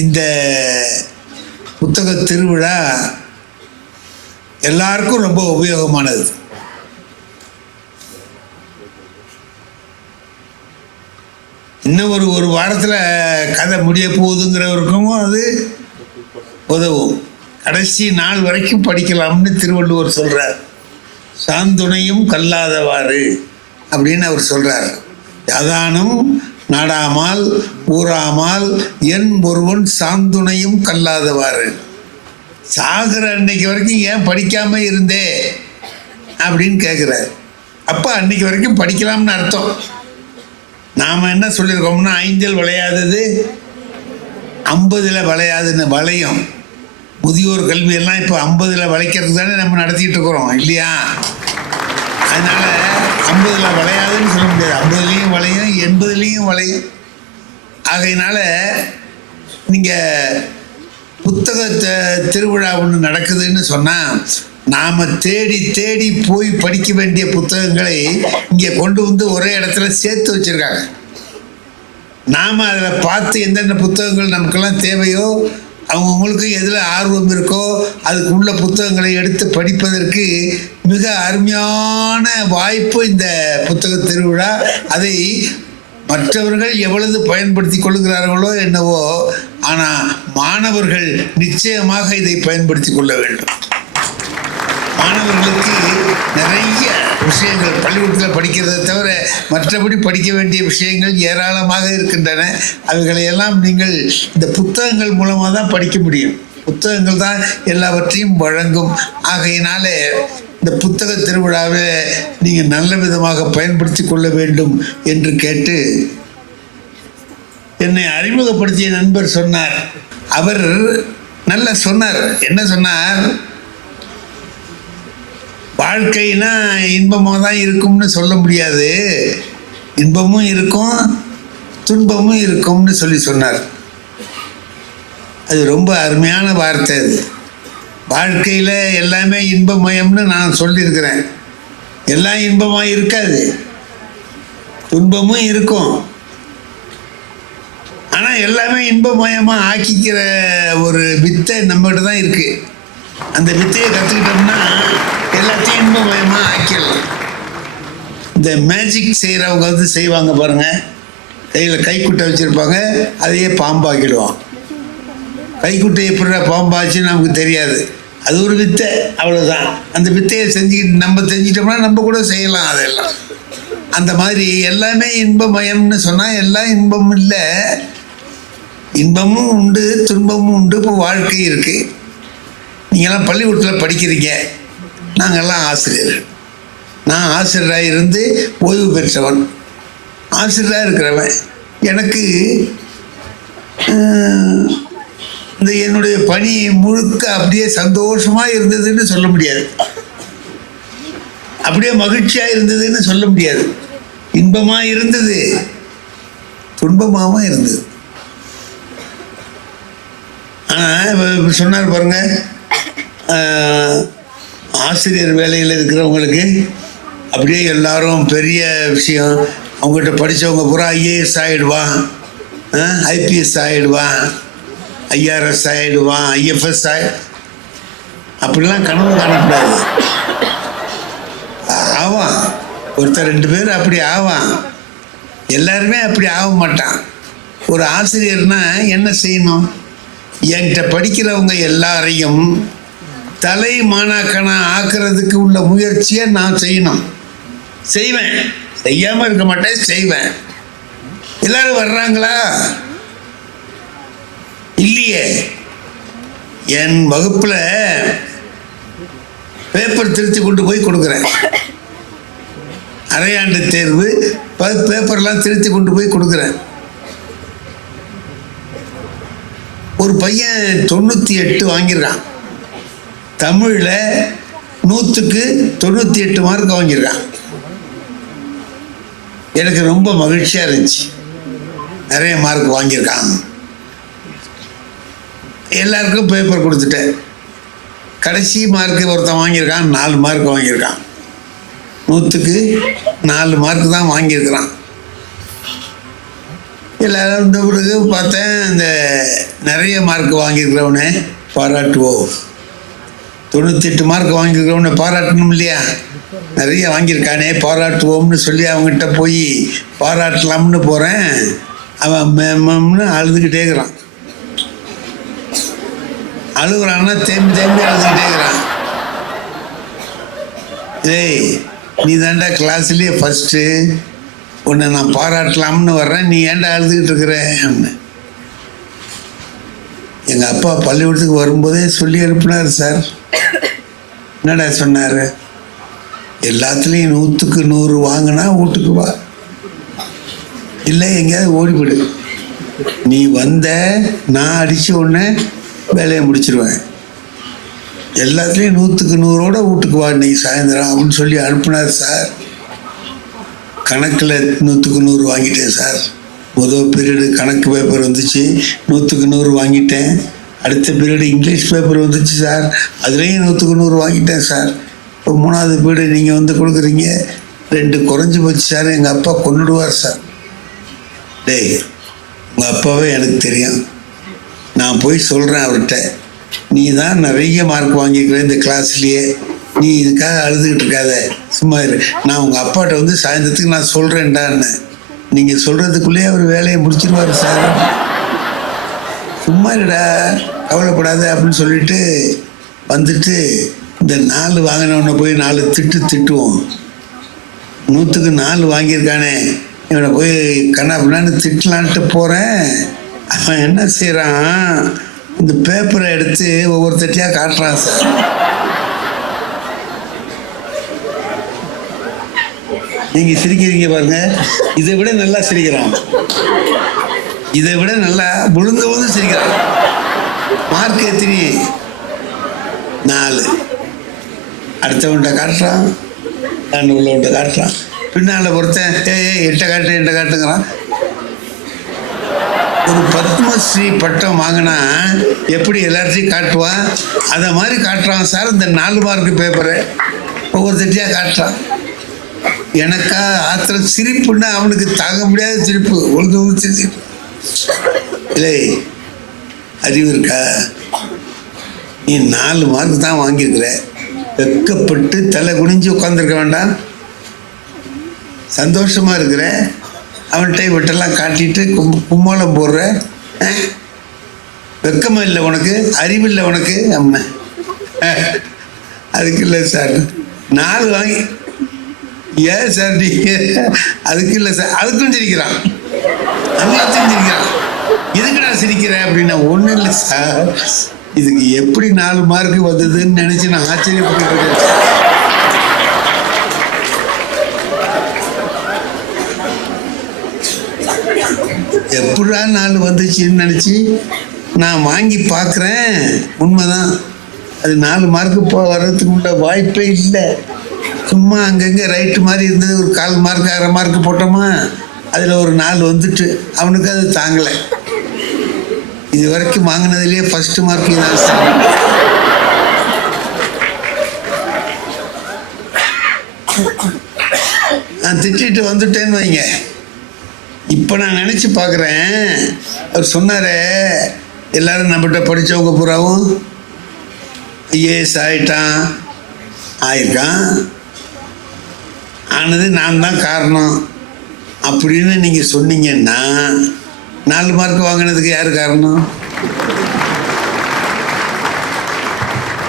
இந்த புத்தக திருவிழா எல்லாருக்கும் ரொம்ப உபயோகமானது. இன்னும் ஒரு வாரத்தில் கதை முடிய போகுதுங்கிறவருக்கும் அது உதவும். கடைசி நாள் வரைக்கும் படிக்கலாம்னு திருவள்ளுவர் சொல்கிறார். சாந்துணையும் கல்லாதவாறு அப்படின்னு அவர் சொல்கிறார். யாதானும் நாடாமால் ஊராமால் என் ஒருவன் சாந்துணையும் கல்லாதவாறு. சாகிற அன்னைக்கு வரைக்கும் ஏன் படிக்காமல் இருந்தே அப்படின்னு கேட்குறாரு. அப்போ அன்னைக்கு வரைக்கும் படிக்கலாம்னு அர்த்தம். நாம் என்ன சொல்லியிருக்கோம்னா, 5 விளையாதது 50 விளையாதுன்னு வளையும். முதியோர் கல்வியெல்லாம் இப்போ 50 வளைக்கிறது தானே நம்ம நடத்திட்டு இருக்கிறோம் இல்லையா? அதனால் 50 விளையாதுன்னு சொல்ல முடியாது. 50லேயும் வளையும், 80லேயும் வளையும். ஆகையினால நீங்கள் புத்தகத்தை திருவிழா ஒன்று நடக்குதுன்னு சொன்னால், நாம் தேடி தேடி போய் படிக்க வேண்டிய புத்தகங்களை இங்கே கொண்டு வந்து ஒரே இடத்துல சேர்த்து வச்சுருக்காங்க. நாம் அதில் பார்த்து எந்தெந்த புத்தகங்கள் நமக்கெல்லாம் தேவையோ, அவங்கவுங்களுக்கு எதில் ஆர்வம் இருக்கோ அதுக்கு உள்ள புத்தகங்களை எடுத்து படிப்பதற்கு மிக அருமையான வாய்ப்பு இந்த புத்தக திருவிழா. அதை மற்றவர்கள் எவ்வளவு பயன்படுத்தி கொள்கிறார்களோ என்னவோ, ஆனால் மாணவர்கள் நிச்சயமாக இதை பயன்படுத்தி கொள்ள வேண்டும். மாணவர்களுக்கு நிறைய விஷயங்கள் பள்ளிக்கூடத்தில் படிக்கிறதை தவிர மற்றபடி படிக்க வேண்டிய விஷயங்கள் ஏராளமாக இருக்கின்றன. அவைகளையெல்லாம் நீங்கள் இந்த புத்தகங்கள் மூலமாக தான் படிக்க முடியும். புத்தகங்கள் தான் எல்லாவற்றையும் வழங்கும். ஆகையினால இந்த புத்தக திருவிழாவை நீங்கள் நல்ல விதமாக பயன்படுத்தி கொள்ள வேண்டும் என்று கேட்டு, என்னை அறிமுகப்படுத்திய நண்பர் சொன்னார். அவர் நல்லா சொன்னார். என்ன சொன்னார்? வாழ்க்கைனா இன்பமாக தான் இருக்கும்னு சொல்ல முடியாது, இன்பமும் இருக்கும் துன்பமும் இருக்கும்னு சொன்னார். அது ரொம்ப அருமையான வார்த்தை. அது வாழ்க்கையில் எல்லாமே இன்பமயம்னு நான் சொல்லியிருக்கிறேன். எல்லாம் இன்பமாக இருக்காது, துன்பமும் இருக்கும். ஆனால் எல்லாமே இன்பமயமாக ஆக்கிக்கிற ஒரு வித்தை நம்மகிட்ட தான் இருக்குது. அந்த வித்தையை கற்றுக்கிட்டோம்னா எல்லாத்தையும் இன்பமயமாக ஆக்கிடலாம். இந்த மேஜிக் செய்கிறவங்க வந்து செய்வாங்க பாருங்கள். கையில் கைக்குட்டை வச்சுருப்பாங்க, அதையே பாம்பாக்கிடுவான். கைக்குட்டை எப்படி பாம்பாச்சுன்னு நமக்கு தெரியாது. அது ஒரு வித்தை, அவ்வளோதான். அந்த வித்தையை செஞ்சுக்கிட்டு நம்ம செஞ்சிட்டோம்னா நம்ம கூட செய்யலாம் அதெல்லாம். அந்த மாதிரி எல்லாமே இன்பமயம்னு சொன்னால் எல்லாம் இன்பம் இல்லை, இன்பமும் உண்டு துன்பமும் உண்டு. இப்போ வாழ்க்கை இருக்குது. நீங்கள்லாம் பள்ளிக்கூடத்தில் படிக்கிறீங்க, நாங்கள்லாம் ஆசிரியர்கள். நான் ஆசிரியராக இருந்து ஓய்வு பெற்றவன். ஆசிரியராக இருக்கிறவன் எனக்கு இந்த என்னுடைய பணி முழுக்க அப்படியே சந்தோஷமாக இருந்ததுன்னு சொல்ல முடியாது, அப்படியே மகிழ்ச்சியாக இருந்ததுன்னு சொல்ல முடியாது. இன்பமாக இருந்தது, துன்பமாகவும் இருந்தது. ஆனால் சொன்னார் பாருங்கள், ஆசிரியர் வேலையில் இருக்கிறவங்களுக்கு அப்படியே எல்லாரும் பெரிய விஷயம். அவங்ககிட்ட படித்தவங்க பூரா ஐஏஎஸ் ஆகிடுவான், ஐபிஎஸ் ஆகிடுவான், ஐஆர்எஸ் ஆகிடுவான், ஐஎஃப்எஸ் அப்படிலாம் கனவு காணக்கூடாது. ஆவான், ஒருத்தர் 2 பேர் அப்படி ஆவான். எல்லாருமே அப்படி ஆக மாட்டான். ஒரு ஆசிரியர்னா என்ன செய்யணும்? என்கிட்ட படிக்கிறவங்க எல்லாரையும் தலை மாணாக்கனா ஆக்கிறதுக்கு உள்ள முயற்சியை நான் செய்யணும். செய்வேன், செய்யாமல் இருக்க மாட்டேன், செய்வேன். எல்லாரும் வர்றாங்களா? இல்லையே. என் வகுப்பில் பேப்பர் திருத்தி கொண்டு போய் கொடுக்குறேன். அரையாண்டு தேர்வு பேப்பர்லாம் திருத்தி கொண்டு போய் கொடுக்குறேன். ஒரு பையன் 98 வாங்கியிருக்கான். தமிழில் 100க்கு 98 மார்க் வாங்கியிருக்கான். எனக்கு ரொம்ப மகிழ்ச்சியாக இருந்துச்சு. நிறைய மார்க் வாங்கியிருக்கான். எல்லாருக்கும் பேப்பர் கொடுத்துட்டேன். கடைசி மார்க்கு ஒருத்தன் வாங்கியிருக்கான், 4 மார்க் வாங்கியிருக்கான். 100க்கு 4 மார்க் தான் வாங்கியிருக்கிறான். எல்லாரும் இந்த பிறகு பார்த்தேன், இந்த நிறைய மார்க் வாங்கியிருக்கிறவனே பாராட்டுவோம். 98 மார்க் வாங்கியிருக்கிறவனை பாராட்டணும் இல்லையா? நிறைய வாங்கியிருக்கானே பாராட்டுவோம்னு சொல்லி அவங்ககிட்ட போய் பாராட்டலாம்னு போகிறேன். அவன் மேம்னு அழுதுகிட்டே இருக்கிறான். அழுகுறான்னா தேம்பி தேம்பி அழுதுகிட்டே இருக்கிறான். ஏய், நீ தாண்டா கிளாஸ்லேயே ஃபஸ்ட்டு, உன்னை நான் பாராட்டலாம்னு வர்றேன், நீ ஏன்டா அழுதுகிட்டு இருக்கிற அப்படின்னு. எங்கள் அப்பா பள்ளிக்கூடத்துக்கு வரும்போதே சொல்லி அனுப்புனார் சார். என்னடா சொன்னார்? எல்லாத்துலேயும் 100க்கு 100 வாங்கினா வீட்டுக்கு வா, இல்லை எங்கேயாவது ஓடிவிடு. நீ வந்த நான் அடித்து உடனே வேலையை முடிச்சிருவேன். எல்லாத்துலேயும் 100க்கு 100ஓட வீட்டுக்கு வா இன்னைக்கு சாயந்தரம் அப்படின்னு சொல்லி அனுப்புனார் சார். கணக்கில் 100க்கு 100 வாங்கிட்டேன் சார். முதல் பீரியடு கணக்கு பேப்பர் வந்துச்சு, 100க்கு 100 வாங்கிட்டேன். அடுத்த பீரியடு இங்கிலீஷ் பேப்பர் வந்துச்சு சார், அதுலேயும் 100க்கு 100 வாங்கிட்டேன் சார். இப்போ 3வது பீரியடு நீங்கள் வந்து கொடுக்குறீங்க, 2 குறைஞ்சி போச்சு சார். எங்கள் அப்பா கொண்டுடுவார் சார். டேய், உங்கள் அப்பாவே எனக்கு தெரியும். நான் போய் சொல்கிறேன் அவர்கிட்ட, நீ தான் நிறைய மார்க் வாங்கிக்கிற இந்த கிளாஸ்லேயே, நீ இதுக்காக அழுதுகிட்டு இருக்காத, சும்மா இரு. நான் உங்கள் அப்பாட்ட வந்து சாயந்தரத்துக்கு நான் சொல்கிறேன்டான்னு. நீங்கள் சொல்கிறதுக்குள்ளேயே அவர் வேலையை முடிச்சிருவார் சார். சும்மா இருடா, கவலைப்படாத அப்படின்னு சொல்லிட்டு வந்துட்டு இந்த 4 வாங்கினவனை போய் 4 திட்டுவோம். 100க்கு 4 வாங்கியிருக்கானே, இவனை போய் கண்ணா பின்னான்னு திட்டலான்ட்டு போகிறேன். அவன் என்ன செய்கிறான், இந்த பேப்பரை எடுத்து ஒவ்வொருத்தட்டியாக காட்டுறான் சார். நீங்கள் சிரிக்கிறீங்க பாருங்க, இதை விட நல்லா சிரிக்கிறான், இதை விட நல்லா விழுந்து சிரிக்கிறான். மார்க் எத்தனை? 4. அடுத்தவன்கிட்ட காட்டுறான், நான் உள்ளவன்கிட்ட காட்டுறான். பின்னால் பொறுத்தேன், எட்ட காட்டுங்கிறான். ஒரு பத்மஸ்ரீ பட்டம் வாங்கினா எப்படி எல்லாத்தையும் காட்டுவான், அதை மாதிரி காட்டுறான் சார். இந்த 4 மார்க் பேப்பரை ஒவ்வொருத்தட்டியாக காட்டுறான். எனக்கா ஆத்திரம், சிரிப்புன்னா அவனுக்கு தாங்க முடியாத சிரிப்பு, ஒழுங்கு சிரிப்பு. இல்லை, அறிவு இருக்கா? நீ 4 மார்க் தான் வாங்கியிருக்கிற, வெக்கப்பட்டு தலை குனிஞ்சு உட்காந்துருக்க வேண்டாம்? சந்தோஷமாக இருக்கிற, அவன்கிட்ட இவட்டெல்லாம் காட்டிட்டு கும்மாளம் போடுற, வெக்கமாக இல்லை உனக்கு? அறிவில்லை உனக்கு? அம்மா அதுக்கு இல்லை சார், 4 வாங்கி. ஏன் சார் நீங்கள்? அதுக்கு இல்லை சார், அதுக்கும் சிரிக்கிறான், எல்லாத்தையும் சிரிக்கிறான். இதுக்கு நான் சிரிக்கிறேன் அப்படின்னா, ஒன்றும் இல்லை சார், இதுக்கு எப்படி 4 மார்க் வந்ததுன்னு நினச்சி நான் ஆச்சரியப்பட்டு இருக்கேன். எப்படா 4 வந்துச்சுன்னு நினச்சி நான் வாங்கி பார்க்குறேன். உண்மைதான், அது 4 மார்க்கு வர்றதுக்கு உள்ள வாய்ப்பே இல்லை. சும்மா அங்கங்கே ரைட்டு மாதிரி இருந்தது, ஒரு 1/4 மார்க் 1/2 மார்க் போட்டோமா, அதில் ஒரு 4 வந்துட்டு அவனுக்கு அது தாங்கலை. இது வரைக்கும் வாங்கினதுலேயே ஃபஸ்ட்டு மார்க் தான் சார். நான் திட்டிட்டு வந்துட்டேன்னு வைங்க. இப்போ நான் நினச்சி பார்க்குறேன், அவர் சொன்னார் எல்லோரும் நம்மகிட்ட படித்தவங்க பூராவும் ஐஏஎஸ் ஆயிருக்கான், ஆனது நான் தான் காரணம் அப்படின்னு நீங்கள் சொன்னீங்கன்னா, 4 மார்க் வாங்கினதுக்கு யார் காரணம்?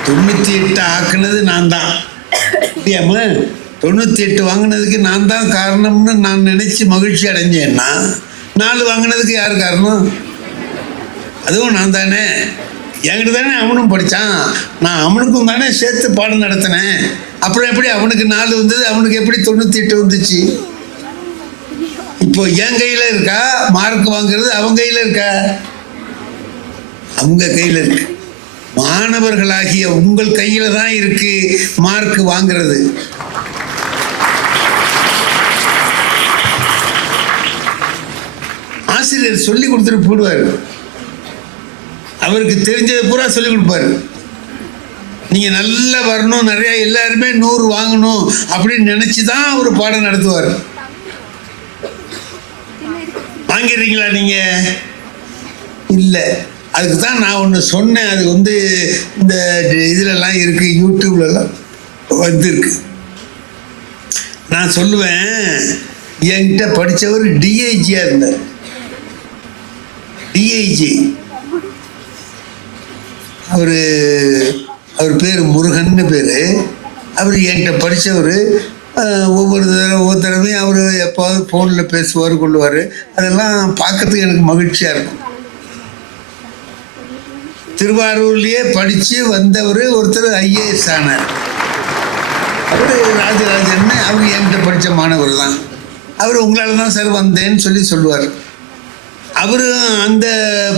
98 ஆக்குனது நான் தான். அப்படியாம்மா? 98 வாங்கினதுக்கு நான் தான் காரணம்னு நான் நினச்சி மகிழ்ச்சி அடைஞ்சேன்னா, 4 வாங்கினதுக்கு யார் காரணம்? அதுவும் நான் தானே. என்கிட்ட தானே அவனும் படித்தான், நான் அவனுக்கும் தானே சேர்த்து பாடம் நடத்தினேன். அப்புறம் எப்படி அவனுக்கு 4 வந்தது, அவனுக்கு எப்படி 98 வந்துச்சு? இப்போ என் கையில் இருக்கா மார்க் வாங்குறது? அவங்க கையில் இருக்கா? அவங்க கையில் இருக்கு. மாணவர்களாகிய உங்கள் கையில தான் இருக்கு மார்க் வாங்குறது. ஆசிரியர் சொல்லி கொடுத்துட்டு போடுவார், அவருக்கு தெரிஞ்சதை பூரா சொல்லி கொடுப்பாரு. நீங்கள் நல்லா வரணும், நிறையா எல்லாருமே 100 வாங்கணும் அப்படின்னு நினச்சி தான் அவர் பாடம் நடத்துவார். வாங்கிடுறீங்களா நீங்கள்? இல்லை. அதுக்கு தான் நான் ஒன்று சொன்னேன். அது வந்து இந்த இதிலெல்லாம் இருக்குது, யூடியூப்லலாம் வந்துருக்கு. நான் சொல்லுவேன், என்கிட்ட படித்தவர் டிஐஜியாக இருந்தார். டிஐஜி அவர் பேர் முருகன்னு பேர். அவர் என்கிட்ட படித்தவர். ஒவ்வொரு தடவையும் அவர் எப்போது ஃபோனில் பேசுவார், கொள்ளுவார். அதெல்லாம் பார்க்கறதுக்கு எனக்கு மகிழ்ச்சியாக இருக்கும். திருவாரூர்லேயே படித்து வந்தவர் ஒருத்தர் ஐஏஎஸ் ஆனார். அவர் ராஜராஜன்னு. அவர் என்கிட்ட படித்த மாணவர் தான். அவர் உங்களால் தான் சார் வந்தேன்னு சொல்லுவார். அவரும் அந்த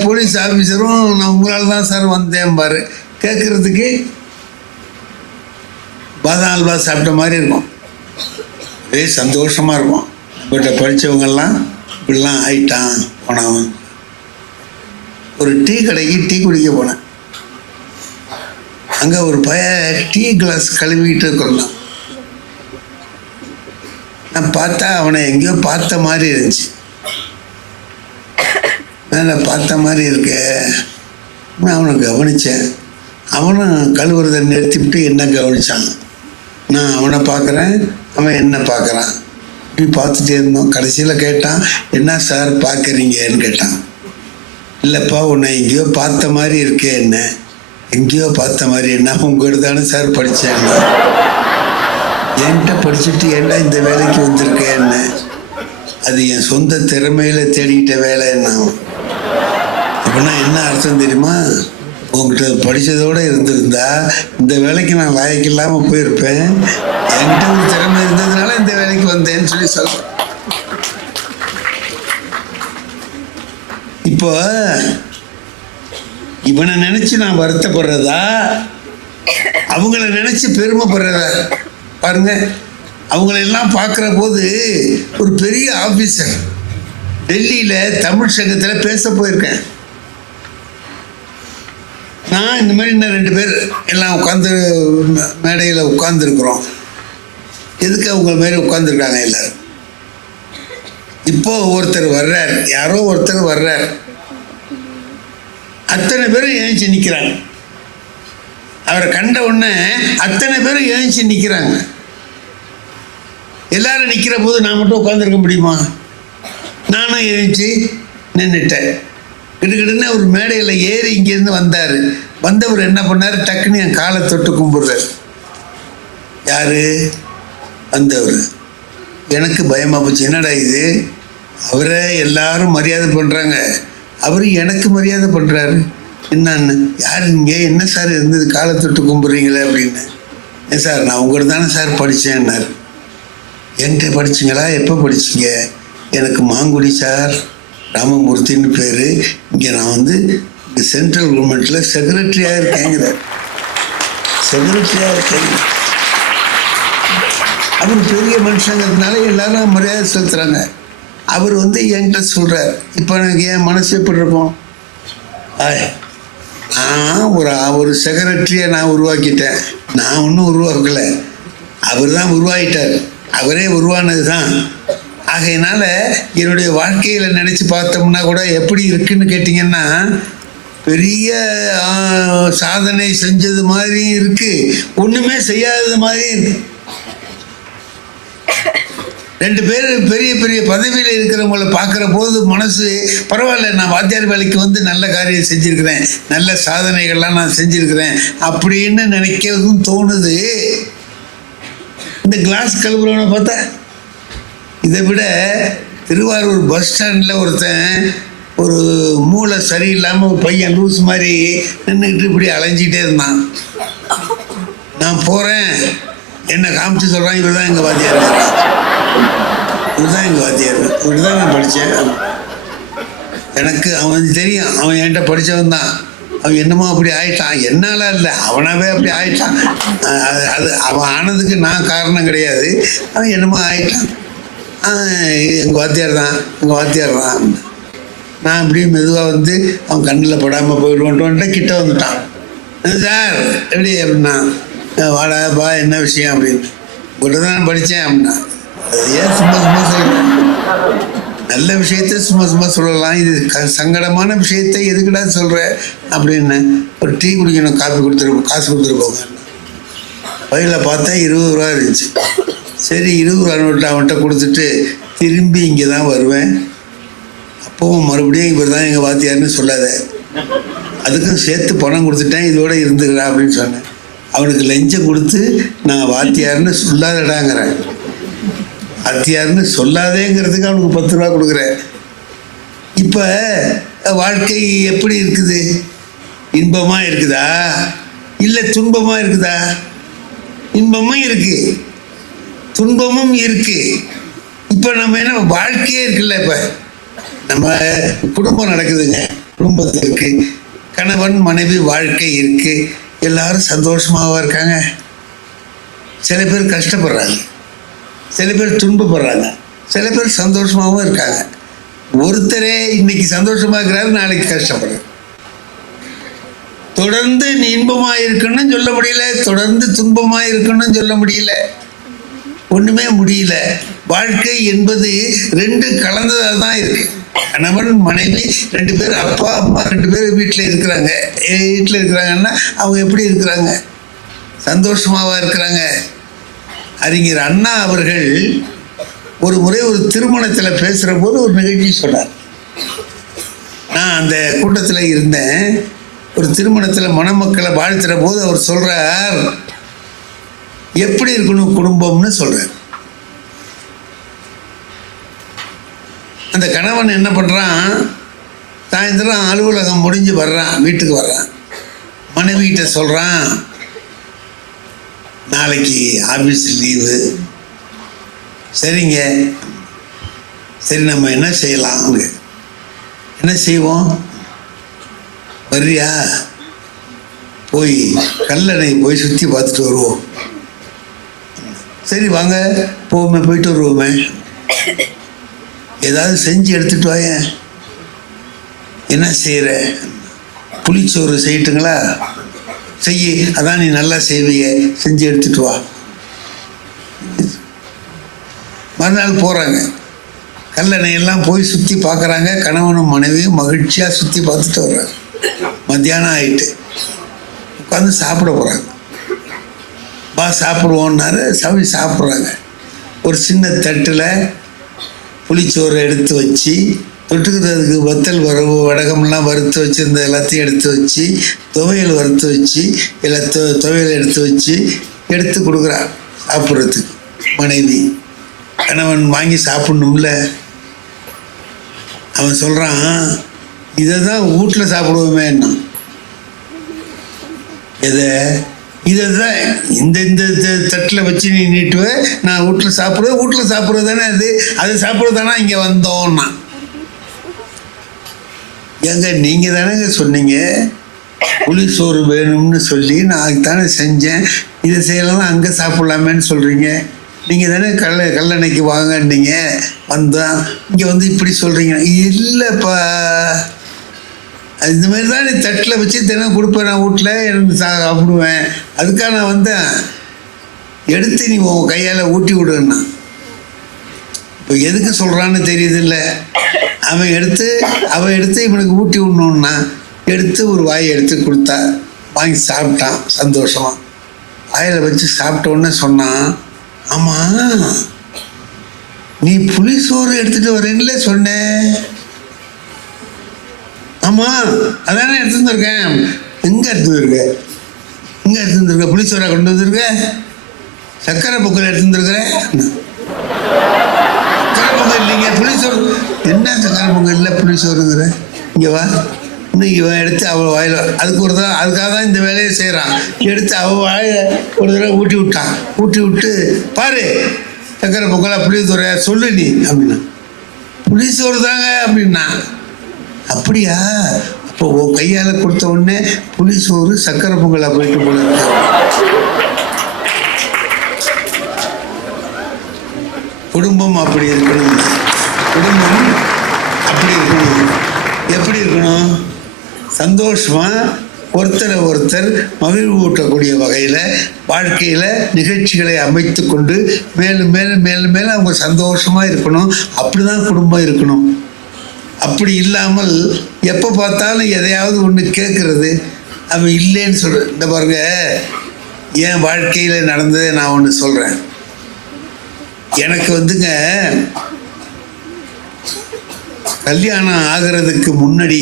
போலீஸ் ஆஃபீஸரும் நான் உங்களால் தான் சார் வந்தேன்பார். கேட்குறதுக்கு பாதாம் அல்வா சாப்பிட்ட மாதிரி இருக்கும். ஒரே சந்தோஷமாக இருக்கும். நம்மகிட்ட படித்தவங்கெல்லாம் இப்படிலாம் ஆயிட்டான் போனவன். ஒரு டீ கடைக்கு டீ குடிக்க போனேன். அங்கே ஒரு டீ கிளாஸ் கழுவிட்டு இருக்கிறான். நான் பார்த்தா அவனை எங்கேயோ பார்த்த மாதிரி இருந்துச்சு. நான் பார்த்த மாதிரி இருக்க. நான் அவனை கவனித்தேன். அவனும் கழுவுறதை நிறுத்திவிட்டு என்ன கவனித்தான். நான் அவனை பார்க்குறேன், அவன் என்ன பார்க்குறான். இப்படி பார்த்துட்டே இருந்தோம். கடைசியில் கேட்டான், என்ன சார் பார்க்குறீங்கன்னு கேட்டான். இல்லைப்பா, உன்னை எங்கேயோ பார்த்த மாதிரி இருக்கே. என்ன எங்கேயோ பார்த்த மாதிரி? என்ன உங்கள்கிட்ட தானே சார் படித்தேன். என்கிட்ட படிச்சுட்டு ஏன்டா இந்த வேலைக்கு வந்திருக்கேன்? என்ன அது என் சொந்த திறமையில் தேடிக்கிட்ட வேலை. என்ன அப்படின்னா என்ன அர்த்தம் தெரியுமா? உங்ககிட்ட படித்ததோடு இருந்திருந்தா இந்த வேலைக்கு நான் லாயக்கு இல்லாமல் போயிருப்பேன். என்கிட்ட ஒரு திறமை இருந்ததுனால இந்த வேலைக்கு வந்தேன்னு சொல்கிறேன். இப்போ இவனை நினச்சி நான் வருத்தப்படுறதா, அவங்கள நினச்சி பெருமைப்படுறதா? பாருங்க, அவங்களெல்லாம் பார்க்குற போது ஒரு பெரிய ஆஃபீஸர் டெல்லியில் தமிழ் சங்கத்தில் பேச போயிருக்கேன். நான் இந்த மாதிரி இன்னும் 2 பேர் எல்லாம் உட்காந்து மேடையில் உட்காந்துருக்குறோம். எதுக்கு அவங்க மாரி உட்காந்துருக்காங்க எல்லோரும்? இப்போது ஒருத்தர் வர்றார், யாரோ ஒருத்தர் வர்றார். அத்தனை பேரும் எழுந்துச்சு நிற்கிறாங்க. அவரை கண்ட உடனே அத்தனை பேரும் எழுந்துச்சு நிற்கிறாங்க. எல்லாரும் நிற்கிற போது நான் மட்டும் உட்காந்துருக்க முடியுமா? நானும் எழுந்துச்சு நின்றுட்டேன். கிடுக்கிடுன்னு அவர் மேடையில் ஏறி இங்கேருந்து வந்தார். வந்தவர் என்ன பண்ணார்? டக்குன்னு என் காலை தொட்டு கும்பிடுறார். யார் வந்தவர்? எனக்கு பயமாக போச்சு. என்னடா இது, அவரை எல்லாரும் மரியாதை பண்ணுறாங்க, அவர் எனக்கு மரியாதை பண்ணுறாரு. என்னன்னு, யார் இங்கே என்ன சார் இருந்தது காலை தொட்டு கும்பிட்றீங்களே அப்படின்னு. ஏன் சார், நான் உங்கள்கிட்ட தானே சார் படித்தேன்னார். என்கிட்ட படிச்சிங்களா? எப்போ படிச்சிங்க? எனக்கு மாங்குடி சார், ராமமூர்த்தின்னு பேர். இங்கே நான் வந்து சென்ட்ரல் கவர்மெண்ட்டில் செக்ரட்டரியாக இருக்கேங்கிறார். செக்ரட்டரியாக இருக்கேங்க. அவர் பெரிய மனுஷங்கிறதுனால எல்லாரும் மரியாதை செலுத்துகிறாங்க. அவர் வந்து என்கிட்ட சொல்கிறார், இப்போ எனக்கு என் மனசு எப்படி இருக்கும்? ஒரு செக்ரட்டரியை நான் உருவாக்கிட்டேன். நான் ஒன்றும் உருவாக்கலை, அவர் தான் உருவாகிட்டார். அவரே உருவானது தான். ஆகையினால என்னுடைய வாழ்க்கையில் நினச்சி பார்த்தோம்னா கூட எப்படி இருக்குன்னு கேட்டிங்கன்னா, பெரிய சாதனை செஞ்சது மாதிரியும் இருக்குது, ஒன்றுமே செய்யாதது மாதிரியும் இருக்குது. 2 பேர் பெரிய பெரிய பதவியில் இருக்கிறவங்கள பார்க்குற போது மனசு பரவாயில்ல, நான் வாத்தியார் வேலைக்கு வந்து நல்ல காரியம் செஞ்சுருக்கிறேன், நல்ல சாதனைகள்லாம் நான் செஞ்சுருக்கிறேன் அப்படின்னு நினைக்கிறதும் தோணுது. இந்த கிளாஸ் கழுவுறவனை பார்த்தா, இதை விட திருவாரூர் பஸ் ஸ்டாண்டில் ஒருத்தன் ஒரு மூளை சரியில்லாமல் ஒரு பையன் லூஸ் மாதிரி நின்றுக்கிட்டு இப்படி அலைஞ்சிக்கிட்டே இருந்தான். நான் போகிறேன், என்னை காமிச்சு சொல்கிறான், இவர் தான் எங்கள் வாத்தியார், இவர் தான் எங்கள் வாத்தியார், இவர் தான் நான் படித்தேன். எனக்கு அவன் தெரியும், அவன் என்கிட்ட படித்தவன் தான். அவன் என்னமோ அப்படி ஆயிட்டான், என்னால் இல்லை, அவனாவே அப்படி ஆயிட்டான். அது அவன் ஆனதுக்கு நான் காரணம் கிடையாது, அவன் என்னமோ ஆயிட்டான். எங்கள் வாத்தியார் தான், எங்கள் வாத்தியார் தான். நான் அப்படியே மெதுவாக வந்து அவன் கண்ணில் படாமல் போயிடுவோன்ட்டு கிட்ட வந்துட்டான். சார் எப்படி அப்படின்னா, வாடாப்பா என்ன விஷயம் அப்படின்னு. உங்கள்கிட்ட தான் படித்தேன் அப்படின்னா. அது ஏன் சும்மா சும்மா சொல்லுவேன். நல்ல விஷயத்த சும்மா சும்மா சொல்லலாம், இது சங்கடமான விஷயத்தை எதுக்குடா சொல்கிற அப்படின்னு. ஒரு டீ குடிக்கணும், காஃபி கொடுத்துட்டு காசு கொடுத்துட்டு போங்க. வயலில் பார்த்தா 20 ரூபா இருந்துச்சு. சரி 20 ரூபா நோட்டு அவன்கிட்ட கொடுத்துட்டு திரும்பி இங்கே தான் வருவேன், அப்போவும் மறுபடியும் இவர் தான் எங்கள் வாத்தியார்னு சொல்லாத, அதுக்கும் சேர்த்து பணம் கொடுத்துட்டேன், இதோட இருந்துக்கிறா அப்படின்னு சொன்னேன். அவனுக்கு லஞ்சம் கொடுத்து நான் வாத்தியார்னு சொல்லாதடாங்கிறேன். வாத்தியார்னு சொல்லாதேங்கிறதுக்கு அவனுக்கு 10 ரூபா கொடுக்குறேன். இப்போ வாழ்க்கை எப்படி இருக்குது? இன்பமாக இருக்குதா இல்லை துன்பமாக இருக்குதா? இன்பமும் இருக்கு, துன்பமும் இருக்கு. இப்போ நம்ம என்ன வாழ்க்கையே இருக்குல்ல, இப்போ நம்ம குடும்பம் நடக்குதுங்க, குடும்பத்தில் இருக்கு, கணவன் மனைவி வாழ்க்கை இருக்கு, எல்லாரும் சந்தோஷமாகவும் இருக்காங்க. சில பேர் கஷ்டப்படுறாங்க, சில பேர் துன்பப்படுறாங்க, சில பேர் சந்தோஷமாகவும் இருக்காங்க. ஒருத்தரே இன்னைக்கு சந்தோஷமாக இருக்கிறாரு, நாளைக்கு கஷ்டப்படுறாரு. தொடர்ந்து நீ இன்பமாக இருக்கணும்னு சொல்ல முடியல, தொடர்ந்து துன்பமாக இருக்கணும்னு சொல்ல முடியல, ஒன்றுமே முடியல. வாழ்க்கை என்பது 2 கலந்ததாக தான் இருக்கு. கணவன் மனைவி 2 பேர், அப்பா அம்மா 2 பேர் வீட்டில் இருக்கிறாங்க. வீட்டில் இருக்கிறாங்கன்னா அவங்க எப்படி இருக்கிறாங்க? சந்தோஷமாவா இருக்கிறாங்க? அறிஞர் அண்ணா அவர்கள் ஒரு முறை ஒரு திருமணத்தில் பேசுகிற போது ஒரு நிகழ்ச்சி சொன்னார். நான் அந்த கூட்டத்தில் இருந்தேன். ஒரு திருமணத்தில் மணமக்களை வாழ்த்துற போது அவர் சொல்கிறார், எப்படி இருக்கணும் குடும்பம்னு சொல்கிறார். அந்த கணவன் என்ன பண்ணுறான், சாயந்தரம் அலுவலகம் முடிஞ்சு வர்றான், வீட்டுக்கு வர்றான், மனைவிகிட்ட சொல்கிறான், நாளைக்கு ஆஃபீஸ் லீவு. சரிங்க, சரி நம்ம என்ன செய்யலாம், என்ன செய்வோம், வர்றியா, போய் கல்லணை போய் சுற்றி பார்த்துட்டு வருவோம். சரி வாங்க போவோமே, போயிட்டு வருவோமே, ஏதாவது செஞ்சு எடுத்துகிட்டு வாயேன். என்ன செய்கிற, புளிச்சோறு செய்யட்டுங்களா? செய்ய, அதான் நீ நல்லா செய்விய, செஞ்சு எடுத்துட்டு வா. மறுநாள் போகிறாங்க, கல்லணையெல்லாம் போய் சுற்றி பார்க்குறாங்க. கணவனும் மனைவியும் மகிழ்ச்சியாக சுற்றி பார்த்துட்டு வர்றாங்க. மத்தியானம் ஆகிட்டு உட்காந்து சாப்பிட போகிறாங்க. வா சாப்பிடுவோன்னாரு, சாப்பிட்றாங்க. ஒரு சின்ன தட்டில் புளிச்சோறு எடுத்து வச்சு, தொட்டுக்கிறதுக்கு வத்தல் வரவு வடகம்லாம் வறுத்து வச்சுருந்த எல்லாத்தையும் எடுத்து வச்சு, துவையல் வறுத்து வச்சு, எல்லா துவையல் எடுத்து வச்சு எடுத்து கொடுக்குறான் சாப்பிட்றதுக்கு மனைவி. கணவன் வாங்கி சாப்பிட்ணும்ல. அவன் சொல்கிறான், இதை தான் வீட்டில் சாப்பிடுவோமே என்ன, இதை தான் இந்த இந்த தட்டில் வச்சு நீ நீட்டுவேன், நான் வீட்டில் சாப்பிடுவேன். வீட்டில் சாப்பிட்றது தானே அது சாப்பிட்றது தானே இங்கே வந்தோன்னா. ஏங்க நீங்கள் தானேங்க சொன்னீங்க புளிசோறு வேணும்னு சொல்லி, நான் அதுக்கு தானே செஞ்சேன், இதை செய்யலாம் அங்கே சாப்பிட்லாமேன்னு சொல்கிறீங்க. நீங்கள் தானே கல்லணைக்கு வாங்கன்னீங்க, வந்தான், இங்கே வந்து இப்படி சொல்கிறீங்க. இல்லைப்பா, அது இந்த மாதிரி தான் நீ தட்டில் வச்சு தினம் கொடுப்பேன், நான் வீட்டில் எனக்கு சாப்பிடுவேன், அதுக்காக நான் வந்தேன், எடுத்து நீ உன் கையால் ஊட்டி விடுன்னா. இப்போ எதுக்கு சொல்கிறான்னு தெரியுதில்ல. அவன் எடுத்து இவனுக்கு ஊட்டி விடணுன்னா எடுத்து ஒரு வாயை எடுத்து கொடுத்தா, வாங்கி சாப்பிட்டான் சந்தோஷமாக. வாயில் வச்சு சாப்பிட்ட உடனே சொன்னான், ஆமாம் நீ புளிசோறு எடுத்துகிட்டு வரேன்ல சொன்னேன். ஆமாம் அதானே எடுத்து வந்துருக்கேன். எங்கே எடுத்து வந்துருக்க, எங்கே எடுத்து வந்துருக்க, புளிசோரை கொண்டு வந்துருக்க, சக்கரை பொங்கல் எடுத்து வந்துருக்குறேன். சக்கரை பொங்கல் இல்லைங்க, புளிசோறு. என்ன சக்கரை பொங்கல் இல்லை புளிசோறுங்கிற, இங்கே வா. இன்னைக்கு இவன் எடுத்து அவள் வாயில், அதுக்காக தான் இந்த வேலையை செய்கிறான். எடுத்து அவள் வாயில் ஒரு தடவை ஊட்டி விட்டான். ஊட்டி விட்டு பாரு சக்கரை பொங்கலா புளிசோறையா சொல்லு நீ அப்படின்னா. புளிசோறு தாங்க அப்படின்னா. அப்படியா, அப்போ உன் கையால் கொடுத்த உடனே புளிசோறு சக்கரை பொங்கலா போயிட்டு போல. குடும்பம் அப்படி இருக்கணும். குடும்பம் அப்படி இருக்கணும். எப்படி இருக்கணும்? சந்தோஷமாக ஒருத்தரை ஒருத்தர் மகிழ்வு ஊட்டக்கூடிய வகையில் வாழ்க்கையில் நிகழ்ச்சிகளை அமைத்து கொண்டு மேலும் மேலும் மேலும் மேலும் அவங்க சந்தோஷமாக இருக்கணும். அப்படி தான் குடும்பம் இருக்கணும். அப்படி இல்லாமல் எப்போ பார்த்தாலும் எதையாவது ஒன்று கேட்குறது, அவன் இல்லைன்னு சொல்ற. இந்த பாருங்க, என் வாழ்க்கையில் நடந்ததை நான் ஒன்று சொல்கிறேன். எனக்கு வந்துங்க கல்யாணம் ஆகிறதுக்கு முன்னாடி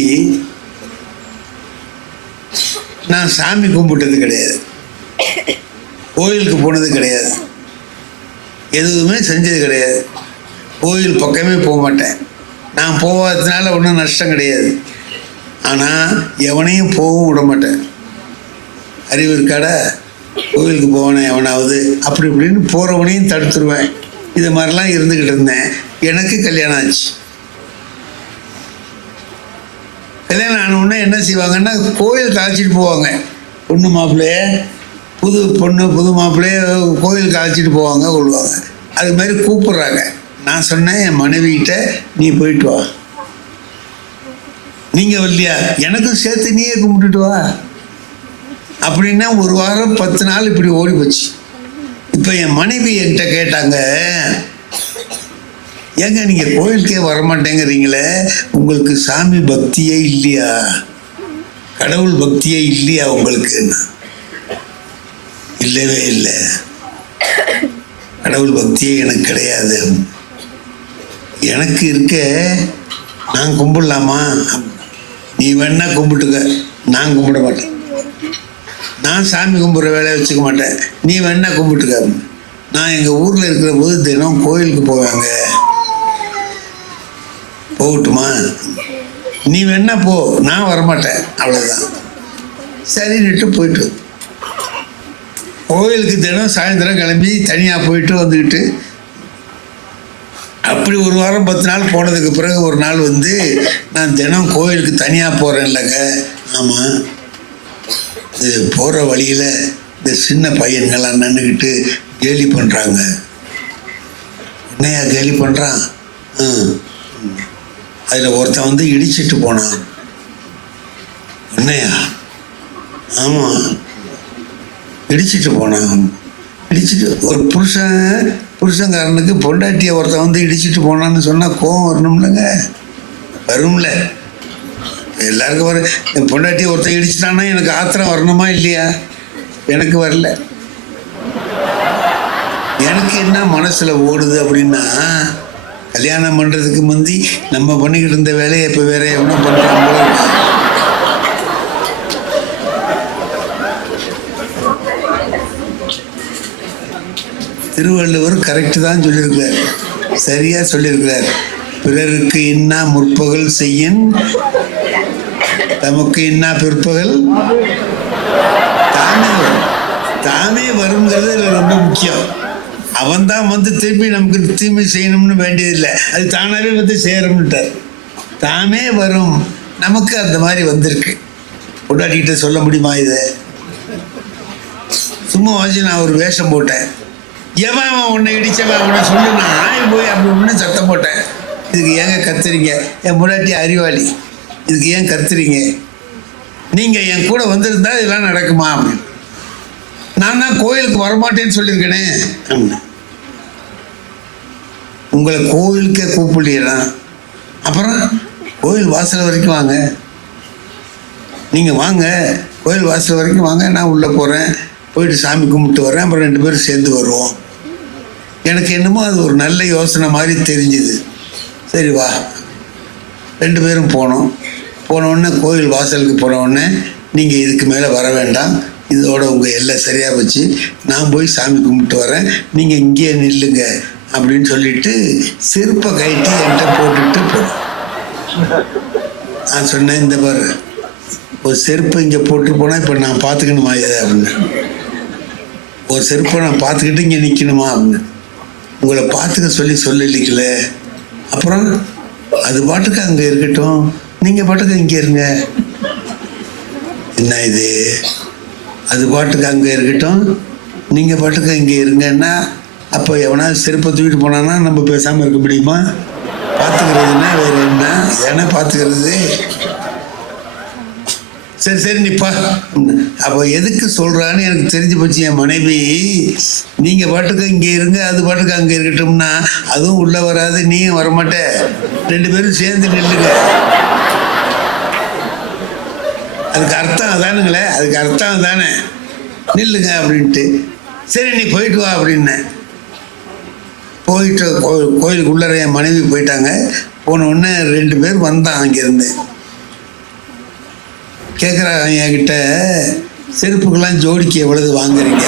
நான் சாமி கும்பிட்டது கிடையாது, கோயிலுக்கு போனது கிடையாது, எதுவுமே செஞ்சது கிடையாது. கோயில் பக்கமே போக மாட்டேன். நான் போகாததுனால ஒன்றும் நஷ்டம் கிடையாது. ஆனால் எவனையும் போகவும் விட மாட்டேன். அறிவு இருக்காடா, கோயிலுக்கு போவானே எவனாவது அப்படி இப்படின்னு போகிறவனையும் தடுத்துருவேன். இது மாதிரிலாம் இருந்துக்கிட்டு இருந்தேன். எனக்கு கல்யாணம் ஆச்சு. கல்யாணம் ஆனவுடனே என்ன செய்வாங்கன்னா, கோயிலுக்கு அழைச்சிட்டு போவாங்க. பொண்ணு மாப்பிள்ளைய, புது பொண்ணு புது மாப்பிள்ளைய கோயிலுக்கு அழைச்சிட்டு போவாங்க, கொள்வாங்க. அது மாதிரி கூப்பிட்றாங்க. நான் சொன்னேன் என் மனைவிகிட்ட, நீ போயிட்டு வா. நீங்கள் வரலையா, எனக்கும் சேர்த்து நீயே கும்பிட்டுட்டு வா அப்படின்னா 1 வாரம் 10 நாள் இப்படி ஓடி போச்சு. இப்போ என் மனைவி என்கிட்ட கேட்டாங்க, ஏங்க நீங்கள் கோயிலுக்கே வரமாட்டேங்கிறீங்களே, உங்களுக்கு சாமி பக்தியே இல்லையா, கடவுள் பக்தியே இல்லையா உங்களுக்கு? இல்லவே இல்லை, கடவுள் பக்தியே எனக்கு கிடையாது. எனக்கு இருக்க, நான் கும்பிடலாமா? நீ வேணா கும்பிட்டுக்க, நான் கும்பிட மாட்டேன். நான் சாமி கும்பிட்ற வேலையை வச்சுக்க மாட்டேன், நீ வேணா கும்பிட்டுக்க. நான் எங்கள் ஊரில் இருக்கிற போது தினம் கோயிலுக்கு போவாங்க, போகட்டுமா? நீ வேணா போ, நான் வரமாட்டேன், அவ்வளோதான். சரின்னுட்டு போயிட்டு கோயிலுக்கு தினம் சாயந்தரம் கிளம்பி தனியாக போயிட்டு வந்துக்கிட்டு அப்படி 1 வாரம் 10 நாள் போனதுக்கு பிறகு ஒரு நாள் வந்து, நான் தினம் கோயிலுக்கு தனியாக போகிறேன் இல்லைங்க. ஆமாம், இது போகிற வழியில் இந்த சின்ன பையன்கள்லாம் நின்றுக்கிட்டு கேலி பண்ணுறாங்க. என்னையா கேலி பண்ணுறான்? அதில் ஒருத்தன் வந்து இடிச்சிட்டு போனான். என்னையா? ஆமாம், இடிச்சிட்டு போனான். இடிச்சிட்டு ஒரு புருஷன்காரனுக்கு பொண்டாட்டியை ஒருத்தன் வந்து இடிச்சிட்டு போனான்னு சொன்னால் கோவம் வரணும்லங்க, வரும்ல. எல்லாருக்கும் வர. என் பொண்டாட்டியை ஒருத்தன் இடிச்சிட்டான்னா எனக்கு ஆத்திரம் வரணுமா இல்லையா? எனக்கு வரல. எனக்கு என்ன மனசில் ஓடுது அப்படின்னா, கல்யாணம் பண்ணுறதுக்கு முந்தி நம்ம பண்ணிக்கிட்டு இருந்த வேலையை இப்போ வேற எவனோ பண்ணுறாங்க. திருவள்ளுவர் கரெக்டு தான் சொல்லியிருக்கிறார், சரியாக சொல்லியிருக்கிறார். பிறருக்கு இன்னா முற்பகல் செய்யின், தமக்கு இன்னா பிற்பகல் தானே வரும். தானே வருங்கிறது இதில் ரொம்ப முக்கியம். அவன்தான் வந்து திருப்பி நமக்கு தீமை செய்யணும்னு வேண்டியதில்லை, அது தானாகவே வந்து சேரும்னுட்டார். தானே வரும். நமக்கு அந்த மாதிரி வந்திருக்கு. பொண்டாட்டிகிட்ட சொல்ல முடியுமா இதை? சும்மா வச்சு நான் ஒரு வேஷம் போட்டேன், எவன் உன்னை இடிச்சவன் அவனை சொல்லு, நான் ஆய் போய் அப்படி ஒன்று சத்தம் போட்டேன். இதுக்கு ஏங்க கத்துறீங்க? என் முன்னாடி அறிவாளி, இதுக்கு ஏன் கத்துறீங்க? நீங்கள் என் கூட வந்திருந்தா இதெல்லாம் நடக்குமா அப்படின்னு. நான் தான் கோயிலுக்கு வரமாட்டேன்னு சொல்லியிருக்கேனே. உங்களை கோயிலுக்கே கூப்பிடலாம், அப்புறம் கோயில் வாசல் வரைக்கும் வாங்க, நீங்கள் வாங்க, கோயில் வாசல் வரைக்கும் வாங்க, நான் உள்ளே போகிறேன், போயிட்டு சாமி கும்பிட்டு வரேன், அப்புறம் 2 பேரும் சேர்ந்து வருவோம். எனக்கு என்னமோ அது ஒரு நல்ல யோசனை மாதிரி தெரிஞ்சுது. சரி வா, 2 பேரும் போனோம். போனோடனே கோயில் வாசலுக்கு போனவுடனே, நீங்கள் இதுக்கு மேலே வர வேண்டாம், இதோட உங்கள் எல்லாம் சரியாக வச்சு நான் போய் சாமி கும்பிட்டு வரேன், நீங்கள் இங்கேயே நில்லுங்க அப்படின்னு சொல்லிட்டு செருப்பை கட்டி என்கிட்ட போட்டுட்டு போனோம். நான் சொன்னேன், இந்த பாரு, ஒரு செருப்பை இங்கே போட்டு போனால் இப்போ நான் பார்த்துக்கணுமா இதை அப்படின்னு. ஒரு செருப்பை நான் பார்த்துக்கிட்டு இங்கே நிற்கணுமா அப்படின்னு. உங்களை பார்த்துக்க சொல்லலிக்கல. அப்புறம் அது பாட்டுக்கு அங்கே இருக்கட்டும், நீங்கள் பாட்டுக்கு இங்கே இருங்க. என்ன இது? அது பாட்டுக்கு அங்கே இருக்கட்டும், நீங்கள் பாட்டுக்கு இங்கே இருங்கன்னா, அப்போ எவனா செருப்பை தூக்கிட்டு போனான்னா நம்ம பேசாமல் இருக்க முடியுமா? பார்த்துக்கிறதுனா வேறு என்ன? ஏன்னா பார்த்துக்கிறது. சரி சரி நிப்பா. அப்போ எதுக்கு சொல்கிறான்னு எனக்கு தெரிஞ்சு போச்சு. என் மனைவி நீங்கள் பாட்டுக்கு இங்கே இருங்க, அது பாட்டுக்கு அங்கே இருக்கட்டும்னா அதுவும் உள்ளே வராது, நீயும் வரமாட்டே, 2 பேரும் சேர்ந்து நில்லுங்க. அதுக்கு அர்த்தம் அதானுங்களே, அதுக்கு அர்த்தம் அதானே, நில்லுங்க அப்படின்ட்டு. சரி நீ போயிட்டு வா அப்படின்னேன். போயிட்டு கோயிலுக்குள்ளே என் மனைவி போயிட்டாங்க. போன உடனே 2 பேர் வந்தான் அங்கேருந்து. கேட்குறாங்க என்கிட்ட, செருப்புக்கெல்லாம் ஜோடிக்கு எவ்வளவு வாங்குறீங்க?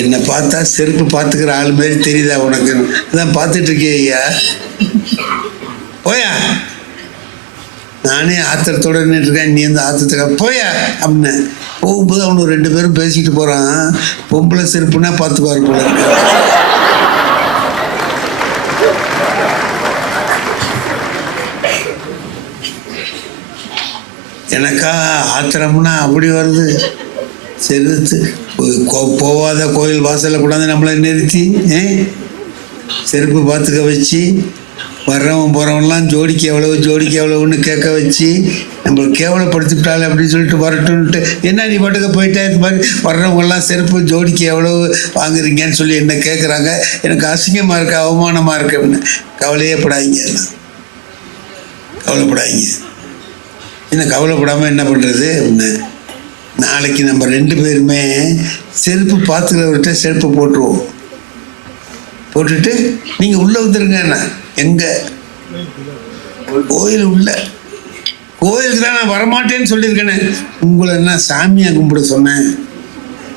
என்னை பார்த்தா செருப்பு பார்த்துக்கிற ஆள் மாரி தெரியுதா உனக்கு? அதான் பார்த்துட்டு இருக்கே ஐயா. போயா, நானே ஆத்திரத்தோடு நின்றுருக்கேன், நீ வந்து ஆத்திரத்துக்க போயா அப்படின்னு. போகும்போது அவனு 2 பேரும் பேசிக்கிட்டு போகிறான். பொம்பளை செருப்புனா பார்த்துக்குவாரு போல இருக்கு. எனக்கா ஆத்திரம்னா அப்படி வருது. செருத்து போகாத கோயில் வாசலில் கூடாது நம்மளை நிறுத்தி செருப்பு பார்த்துக்க வச்சு, வர்றவன் போகிறவன்லாம் ஜோடிக்கு எவ்வளவு ஜோடிக்கு எவ்வளவுன்னு கேட்க வச்சு நம்மளை கேவலப்படுத்திவிட்டாலே அப்படின்னு சொல்லிட்டு வரட்டுன்ட்டு, என்ன நீ பாட்டுக்க போயிட்டே இது மாதிரி வர்றவங்கெல்லாம் செருப்பு ஜோடிக்கு எவ்வளவு வாங்குறீங்கன்னு சொல்லி என்ன கேட்குறாங்க. எனக்கு அசிங்கமாக இருக்குது, அவமானமாக இருக்குது அப்படின்னு. கவலையே படாதீங்க, எல்லாம் கவலைப்படாதீங்க. என்ன கவலைப்படாமல் என்ன பண்ணுறது அப்படின்னு. நாளைக்கு நம்ம 2 பேருமே செருப்பு பார்த்துக்கிறவர்கிட்ட செருப்பு போட்டுருவோம். போட்டுட்டு நீங்கள் உள்ளே வந்துருங்கண்ணா. எங்கே? கோயில் உள்ள. கோயிலுக்கு தான் நான் வரமாட்டேன்னு சொல்லியிருக்கேனே. உங்களை என்ன சாமியாக கும்பிட சொன்னேன்?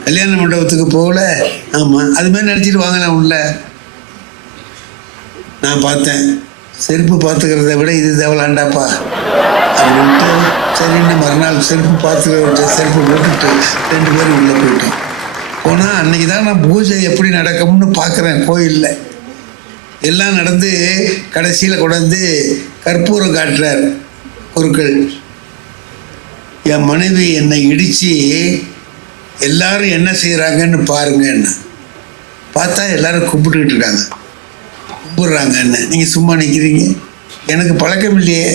கல்யாண மண்டபத்துக்கு போகல? ஆமாம், அதுமாதிரி நினச்சிட்டு வாங்கலாம் உள்ள. நான் பார்த்தேன், செருப்பு பார்த்துக்கிறத விட இது தேவலாண்டாப்பா அப்படின்ட்டு சரின்னு மறுநாள் செருப்பு பார்த்துக்கிறவர்கிட்ட செருப்பு போட்டுட்டு 2 பேரும் உள்ளே போயிட்டோம். போனால் அன்றைக்கி தான் நான் பூஜை எப்படி நடக்கும்னு பார்க்குறேன். கோயிலில் எல்லாம் நடந்து கடைசியில் கொண்டாந்து கற்பூரம் காட்டுறார் குருக்கள். என் மனைவி என்னை இடித்து எல்லாரும் என்ன செய்கிறாங்கன்னு பாருங்க. என்ன பார்த்தா எல்லாரும் கும்பிட்டுக்கிட்டு இருக்காங்க, கும்பிட்றாங்க. என்ன நீங்கள் சும்மா நிற்கிறீங்க? எனக்கு பழக்கம் இல்லையே.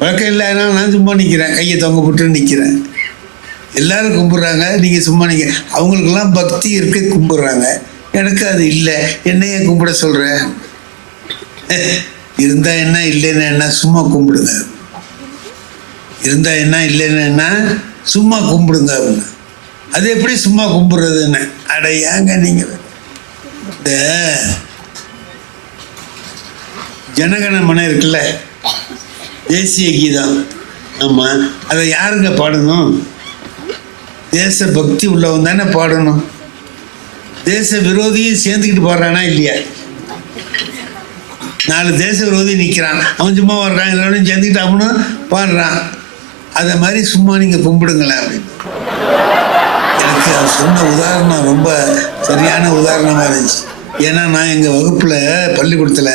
பழக்கம் இல்லைன்னா நான் சும்மா நிற்கிறேன், கையை தொங்க போட்டு நிற்கிறேன். எல்லோரும் கும்பிட்றாங்க, நீங்கள் சும்மா நிற்க. அவங்களுக்கெல்லாம் பக்தி இருக்க கும்பிட்றாங்க, எனக்கு அது இல்லை. என்னையே கும்பிட சொல்கிறேன்? இருந்தால் என்ன, இல்லைன்னா என்ன, சும்மா கும்பிடுங்க. இருந்தால் என்ன, இல்லைன்னா என்ன, சும்மா கும்பிடுங்க அப்படின்னு. அது எப்படி சும்மா கும்பிட்றதுன்னு? அட ஏங்க நீங்கள் இந்த ஜனகண மன இருக்குல்ல, தேசிய கீதம். ஆமாம், அதை யாருங்க பாடணும்? தேச பக்தி உள்ளவன் தானே பாடணும். தேச விரோதியும் சேர்ந்துக்கிட்டு பாடுறானா இல்லையா? 4 தேச விரோதி நிற்கிறான், அவன் சும்மா வர்றான், எல்லாரும் சேர்ந்துக்கிட்டு அவனும் பாடுறான். அதை மாதிரி சும்மா நீங்கள் கும்பிடுங்களேன் அப்படின்னு. எனக்கு அவர் சொன்ன உதாரணம் ரொம்ப சரியான உதாரணமாக இருந்துச்சு. ஏன்னா நான் எங்கள் வகுப்பில் பள்ளிக்கூடத்தில்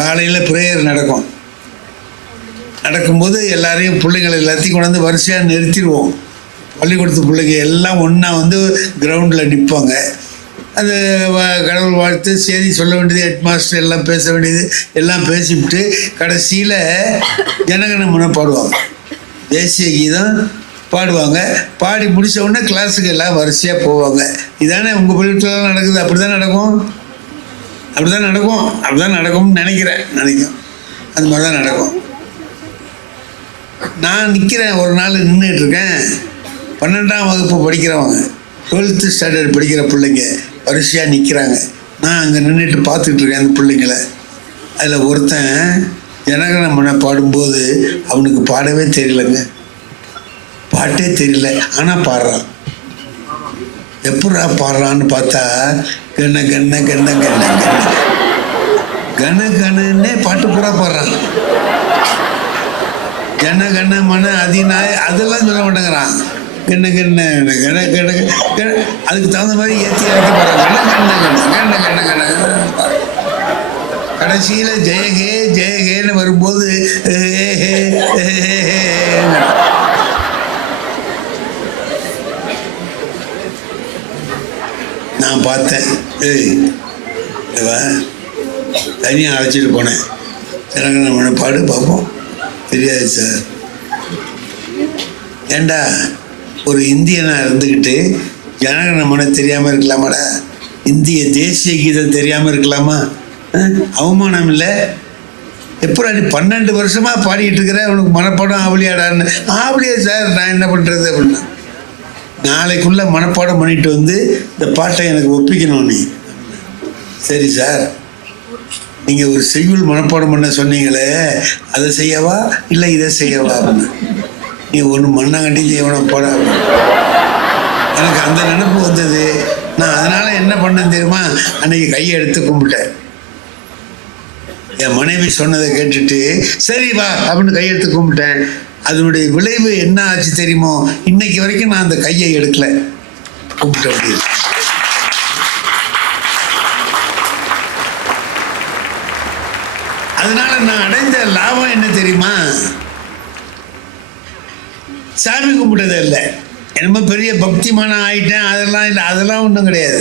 காலையில் ப்ரேயர் நடக்கும்போது எல்லாரையும் பிள்ளைங்களை எல்லாத்தையும் கொண்டாந்து வரிசையாக நிறுத்திடுவோம். பள்ளிக்கூடத்து பிள்ளைங்க எல்லாம் ஒன்றா வந்து கிரவுண்டில் நிற்பாங்க. அது கடவுள் வாழ்த்து செய்தி சொல்ல வேண்டியது, ஹெட் மாஸ்டர் எல்லாம் பேச வேண்டியது எல்லாம் பேசிவிட்டு கடைசியில் ஜனகண மன பாடுவாங்க, தேசிய கீதம் பாடுவாங்க. பாடி முடித்த உடனே கிளாஸுக்கு எல்லாம் வரிசையாக போவாங்க. இதானே உங்கள் பள்ளிக்கூடத்துலாம் நடக்குது? அப்படி தான் நடக்கும், அப்படி தான் நடக்கும்னு நினைக்கிறேன். அது மாதிரி தான் நடக்கும். நான் நிற்கிறேன், ஒரு நாள் நின்றுட்டு இருக்கேன். 12ஆம் வகுப்பு படிக்கிறவங்க, 12th ஸ்டாண்டர்ட் படிக்கிற பிள்ளைங்க வரிசையாக நிற்கிறாங்க. நான் அங்கே நின்றுட்டு பார்த்துட்டு இருக்கேன் அந்த பிள்ளைங்கள. அதில் ஒருத்தன் ஜனகண மன பாடும்போது அவனுக்கு பாடவே தெரியலங்க, பாட்டே தெரியல, ஆனால் பாடுறான். எப்படா பாடுறான்னு பார்த்தா கண்ண கண்ண கண்ண கண்ண கண்ண கண கணன்னே பாட்டு பூரா பாடுறான். கண்ண கண்ண மன அதிநாய் அதெல்லாம் சொல்ல மாட்டேங்கிறான். கண்ண கண்ண கண கண கண அதுக்கு தகுந்த மாதிரி ஏற்றி இறக்கி பாடுறான். கண்ண கண்ண கண்ண கண்ண கண்ண கண்ண கடைசியில் ஜெயகே ஜெயகேன்னு வரும்போது நான் பார்த்தேன். தனியாக அழைச்சிட்டு போனேன். ஜனகணமன பாடு பார்ப்போம். தெரியாது சார். ஏண்டா ஒரு இந்தியனாக இருந்துக்கிட்டு ஜனகணமன தெரியாமல் இருக்கலாமாடா? இந்திய தேசிய கீதம் தெரியாமல் இருக்கலாமா? அவமானம் இல்லை? எப்போ நீ 12 வருஷமாக பாடிட்டு இருக்கிற, உனக்கு மனப்பாடம் ஆவலியாடான்னு. ஆவலியா சார், நான் என்ன பண்ணுறது அப்படின்னா, நாளைக்குள்ளே மனப்பாடம் பண்ணிட்டு வந்து இந்த பாட்டை எனக்கு ஒப்பிக்கணும் நீ. சரி சார், நீங்கள் ஒரு செய்யுள் மனப்பாடம் பண்ண சொன்னீங்களே, அதை செய்யவா இல்லை இதை செய்யவா அப்படின்னு. நீ ஒன்று மண்ணாங்கட்டி செய்யணும் போட. எனக்கு அந்த நினைப்பு வந்தது. நான் அதனால் என்ன பண்ணேன் தெரியுமா, அன்னைக்கு கையை எடுத்து கும்பிட்டேன். என் மனைவி சொன்னதை கேட்டுட்டு சரி வா அப்படின்னு கையெடுத்து கும்பிட்டேன். அதனுடைய விளைவு என்ன ஆச்சு தெரியுமோ, இன்னைக்கு வரைக்கும் நான் அந்த கையை எடுக்கல, கும்பிட்ட முடியும். அதனால நான் அடைந்த லாபம் என்ன தெரியுமா, சாமி கும்பிட்டதே இல்லை. என்னமோ பெரிய பக்திமான ஆயிட்டேன் அதெல்லாம் இல்லை, அதெல்லாம் ஒன்றும் கிடையாது.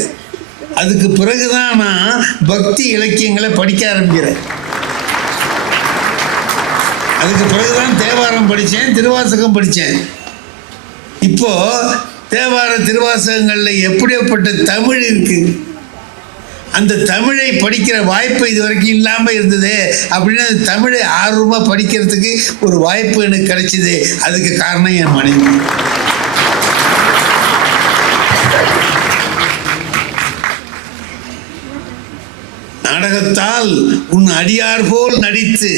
அதுக்கு பிறகுதான் நான் பக்தி இலக்கியங்களை படிக்க ஆரம்பிக்கிறேன். அதுக்கு பிறகுதான் தேவாரம் படித்தேன், திருவாசகம் படித்தேன். இப்போ தேவார திருவாசகங்களில் எப்படிப்பட்ட தமிழ் இருக்கு, அந்த தமிழை படிக்கிற வாய்ப்பு இது வரைக்கும் இல்லாமல் இருந்தது. அப்படின்னு அந்த தமிழை ஆர்வமாக படிக்கிறதுக்கு ஒரு வாய்ப்பு எனக்கு கிடைச்சிது. அதுக்கு காரணம் என் மனைவி. நாடகத்தால் உன் அடியார் போல் நடித்து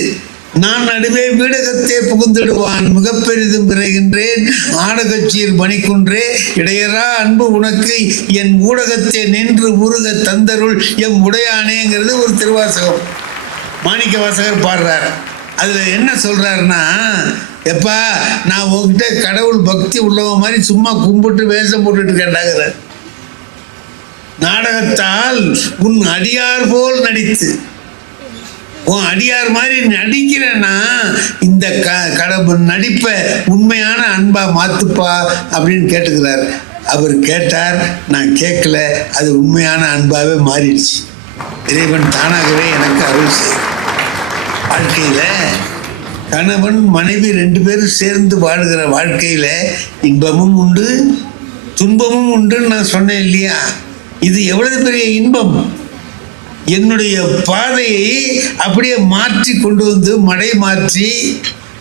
நான் நடுவே வீடகத்தே புகுந்திடுவான் மிகப்பெரிதும் விரைகின்றேன் ஆடகச்சீர் மணிக்குன்றே இடையரா அன்பு உனக்கு என் ஊடகத்தே நின்று உருக தந்தருள் எம் உடையானேங்கிறது ஒரு திருவாசகம். மாணிக்க வாசகர் பாடுறார். அதில் என்ன சொல்கிறாருன்னா, எப்பா நான் உங்ககிட்ட கடவுள் பக்தி உள்ளவ மாதிரி சும்மா கும்பிட்டு வேஷம் போட்டுட்டு கேட்டாங்கிற, நாடகத்தால் உன் அடியார் போல் நடித்து, உன் அடியார் மாதிரி நடிக்கிறேன்னா இந்த கடவுள் நடிப்பை உண்மையான அன்பா மாத்துப்பா அப்படின்னு கேட்டுக்கிறார். அவர் கேட்டார், நான் கேட்கல, அது உண்மையான அன்பாவே மாறிடுச்சு. இறைவன் தானாகவே எனக்கு அருள் செய்யும். வாழ்க்கையில் கணவன் மனைவி 2 பேரும் சேர்ந்து வாழுகிற வாழ்க்கையில் இன்பமும் உண்டு துன்பமும் உண்டுன்னு நான் சொன்னேன் இல்லையா? இது எவ்வளவு பெரிய இன்பம்! என்னுடைய பாதையை அப்படியே மாற்றி கொண்டு வந்து மடை மாற்றி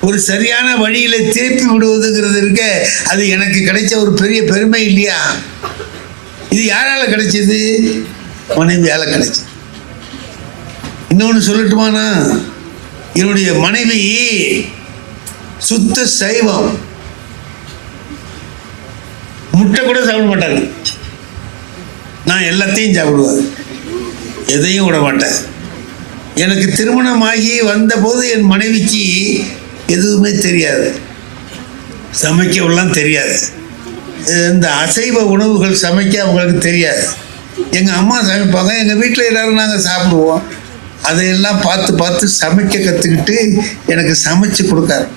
ஒரு சரியான வழியில திருப்பி விடுவதுங்கிறது இருக்க, அது எனக்கு கிடைச்ச ஒரு பெரிய பெருமை இல்லையா? இது யாரால கிடைச்சது? மனைவியால கிடைச்சது. இன்னொன்று சொல்லட்டுமானா, என்னுடைய மனைவி சுத்த சைவம், முட்டை கூட சாப்பிட மாட்டாங்க. நான் எல்லாத்தையும் சாப்பிடுவேன், எதையும் விட மாட்டேன். எனக்கு திருமணமாகி வந்தபோது என் மனைவிக்கு எதுவுமே தெரியாது, சமைக்கவெல்லாம் தெரியாது. இந்த அசைவ உணவுகள் சமைக்க அவங்களுக்கு தெரியாது. எங்கள் அம்மா சமைப்பாங்க, எங்கள் வீட்டில் எல்லோரும் நாங்கள் சாப்பிடுவோம். அதையெல்லாம் பார்த்து பார்த்து சமைக்க கற்றுக்கிட்டு எனக்கு சமைச்சு கொடுக்காரு.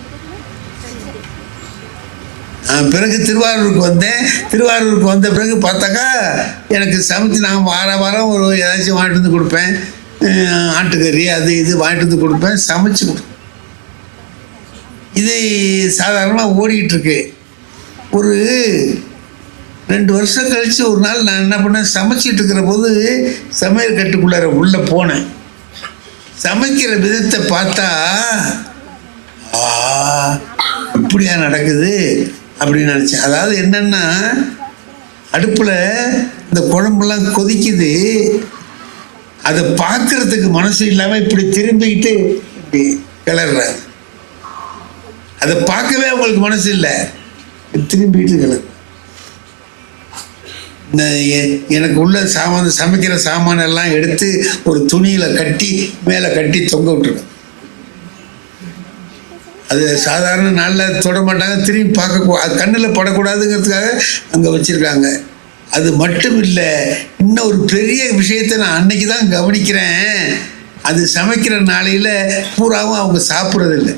பிறகு திருவாரூருக்கு வந்தேன். திருவாரூருக்கு வந்த பிறகு பார்த்தாக்கா எனக்கு சமைச்சு நான் வாரம் ஒரு ஏதாச்சும் வாங்கிட்டு வந்து கொடுப்பேன். ஆட்டுக்கறி அது இது வாங்கிட்டு வந்து கொடுப்பேன், சமைச்சு கொடுப்பேன். இது சாதாரணமாக ஓடிக்கிட்டுருக்கு. ஒரு 2 வருஷம் கழித்து ஒரு நாள் நான் என்ன பண்ணேன், சமைச்சிட்டு இருக்கிற போது சமையல் கட்டுக்குள்ளார உள்ளே போனேன். சமைக்கிற விதத்தை பார்த்தா இப்படியா நடக்குது அப்படின்னு நினச்சேன். அதாவது என்னென்னா, அடுப்பில் இந்த குழம்புலாம் கொதிக்குது, அதை பார்க்குறதுக்கு மனசு இல்லாமல் இப்படி திரும்பிக்கிட்டு இப்படி கிளறாங்க. அதை பார்க்கவே அவங்களுக்கு மனசு இல்லை, திரும்பிக்கிட்டு கிளறு. இந்த எனக்கு உள்ள சாமான், சமைக்கிற சாமானெல்லாம் எடுத்து ஒரு துணியில் கட்டி மேலே கட்டி தொங்க விட்டுருக்கேன். அது சாதாரண நாளில் தொட மாட்டாங்க, திரும்பி பார்க்க கண்ணில் படக்கூடாதுங்கிறதுக்காக அங்கே வச்சுருக்காங்க. அது மட்டும் இல்லை, இன்னும் ஒரு பெரிய விஷயத்தை நான் அன்னைக்கு தான் கவனிக்கிறேன். அது சமைக்கிற நாளையில் பூராவும் அவங்க சாப்பிட்றதில்லை.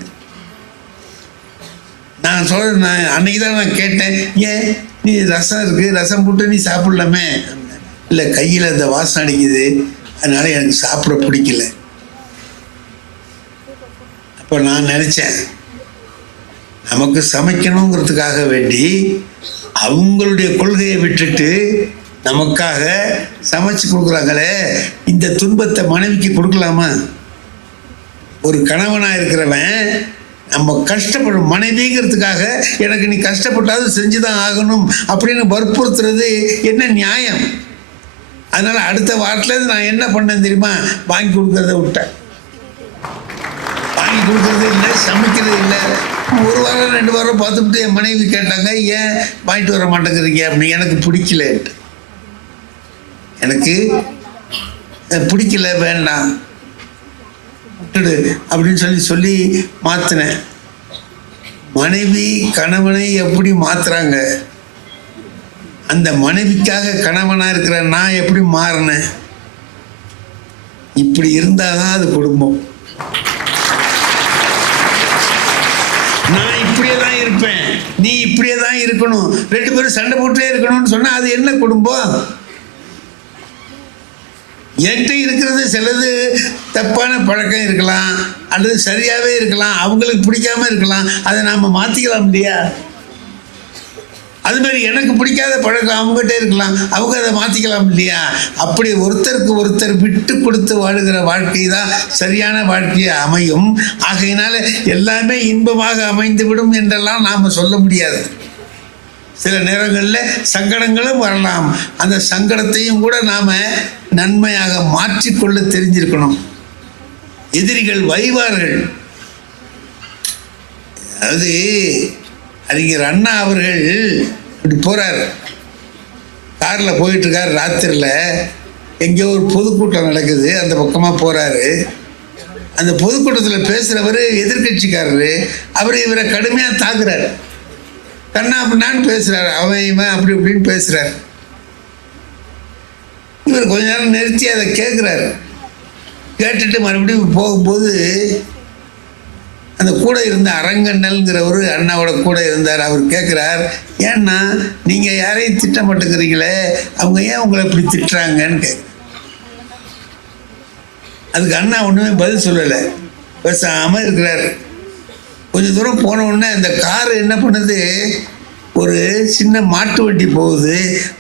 நான் அன்னைக்கு தான் நான் கேட்டேன், ஏன் நீ ரசம் இருக்குது, ரசம் போட்டு நீ சாப்பிட்லாமே? இல்லை, கையில் அந்த வாசம் அடிக்குது, அதனால் எனக்கு சாப்பிட பிடிக்கல. இப்போ நான் நினச்சேன், நமக்கு சமைக்கணுங்கிறதுக்காக வேண்டி அவங்களுடைய கொள்கையை விட்டுட்டு நமக்காக சமைச்சு கொடுக்குறாங்களே, இந்த துன்பத்தை மனைவிக்கு கொடுக்கலாமா? ஒரு கணவனாக இருக்கிறவன் நம்ம கஷ்டப்படும் மனைவிங்கிறதுக்காக எனக்கு நீ கஷ்டப்பட்டாவது செஞ்சு தான் ஆகணும் அப்படின்னு வற்புறுத்துறது என்ன நியாயம்? அதனால் அடுத்த வாரத்துலேருந்து நான் என்ன பண்ணேன் தெரியுமா? வாங்கி கொடுக்கறத விட்டேன். வாங்கி கொடுக்கறது இல்லை, சமைக்கிறது இல்லை. ஒரு வாரம் 2 வாரம் பார்த்துட்டு என் மனைவி கேட்டாங்க, ஏன் வாங்கிட்டு வர மாட்டேங்கிறீங்க அப்படின்னு. எனக்கு பிடிக்கல, எனக்கு பிடிக்கல, வேண்டாம் விட்டுடு அப்படின்னு சொல்லி மாற்றினேன். மனைவி கணவனை எப்படி மாற்றுறாங்க, அந்த மனைவிக்காக கணவனாக இருக்கிற நான் எப்படி மாறினேன்? இப்படி இருந்தால் தான் அது குடும்பம். நான் இப்படியே தான் இருப்பேன், நீ இப்படியே தான் இருக்கணும், 2 பேரும் சண்டை போட்டே இருக்கணும்னு சொன்னால் அது என்ன குடும்பம்? என்கிட்ட இருக்கிறது சிலது தப்பான பழக்கம் இருக்கலாம், அல்லது சரியாகவே இருக்கலாம், அவங்களுக்கு பிடிக்காம இருக்கலாம், அதை நாம் மாற்றிக்கலாம் இல்லையா? அது மாதிரி எனக்கு பிடிக்காத பழக்கம் அவங்ககிட்ட இருக்கலாம், அவங்க அதை மாற்றிக்கலாம் இல்லையா? அப்படி ஒருத்தருக்கு ஒருத்தர் விட்டு கொடுத்து வாழுகிற வாழ்க்கை தான் சரியான வாழ்க்கையாக அமையும். ஆகையினால எல்லாமே இன்பமாக அமைந்துவிடும் என்றெல்லாம் நாம் சொல்ல முடியாது. சில நேரங்களில் சங்கடங்களும் வரலாம். அந்த சங்கடத்தையும் கூட நாம் நன்மையாக மாற்றிக்கொள்ள தெரிஞ்சிருக்கணும். எதிரிகள் வைவார்கள். அதாவது அறிஞர் அண்ணா அவர்கள் இப்படி போகிறார், காரில் போயிட்டுருக்கார். ராத்திரியில் எங்கேயோ ஒரு பொதுக்கூட்டம் நடக்குது, அந்த பக்கமாக போகிறாரு. அந்த பொதுக்கூட்டத்தில் பேசுகிறவர் எதிர்கட்சிக்காரரு. அவர் இவரை கடுமையாக தாக்குறார், கண்ணா அப்படின்னான்னு பேசுகிறார், அவன் இவன் அப்படி இப்படின்னு பேசுகிறார். இவர் கொஞ்ச நேரம் நிறுத்தி அதை கேட்குறாரு. கேட்டுட்டு மறுபடியும் போகும்போது அந்த கூட இருந்த அரங்கண்ணல்ங்கிறவர் அண்ணாவோட கூட இருந்தார். அவர் கேட்குறார், ஏன்னா நீங்கள் யாரையும் திட்ட மாட்டேங்கிறீங்களே, அவங்க ஏன் உங்களை இப்படி திட்டுறாங்கன்னு கேட்குறார். அதுக்கு அண்ணா ஒன்றுமே பதில் சொல்லலை, பேசாமல் இருக்கிறார். கொஞ்சம் தூரம் போன உடனே அந்த கார் என்ன பண்ணுது, ஒரு சின்ன மாட்டு வண்டி போகுது,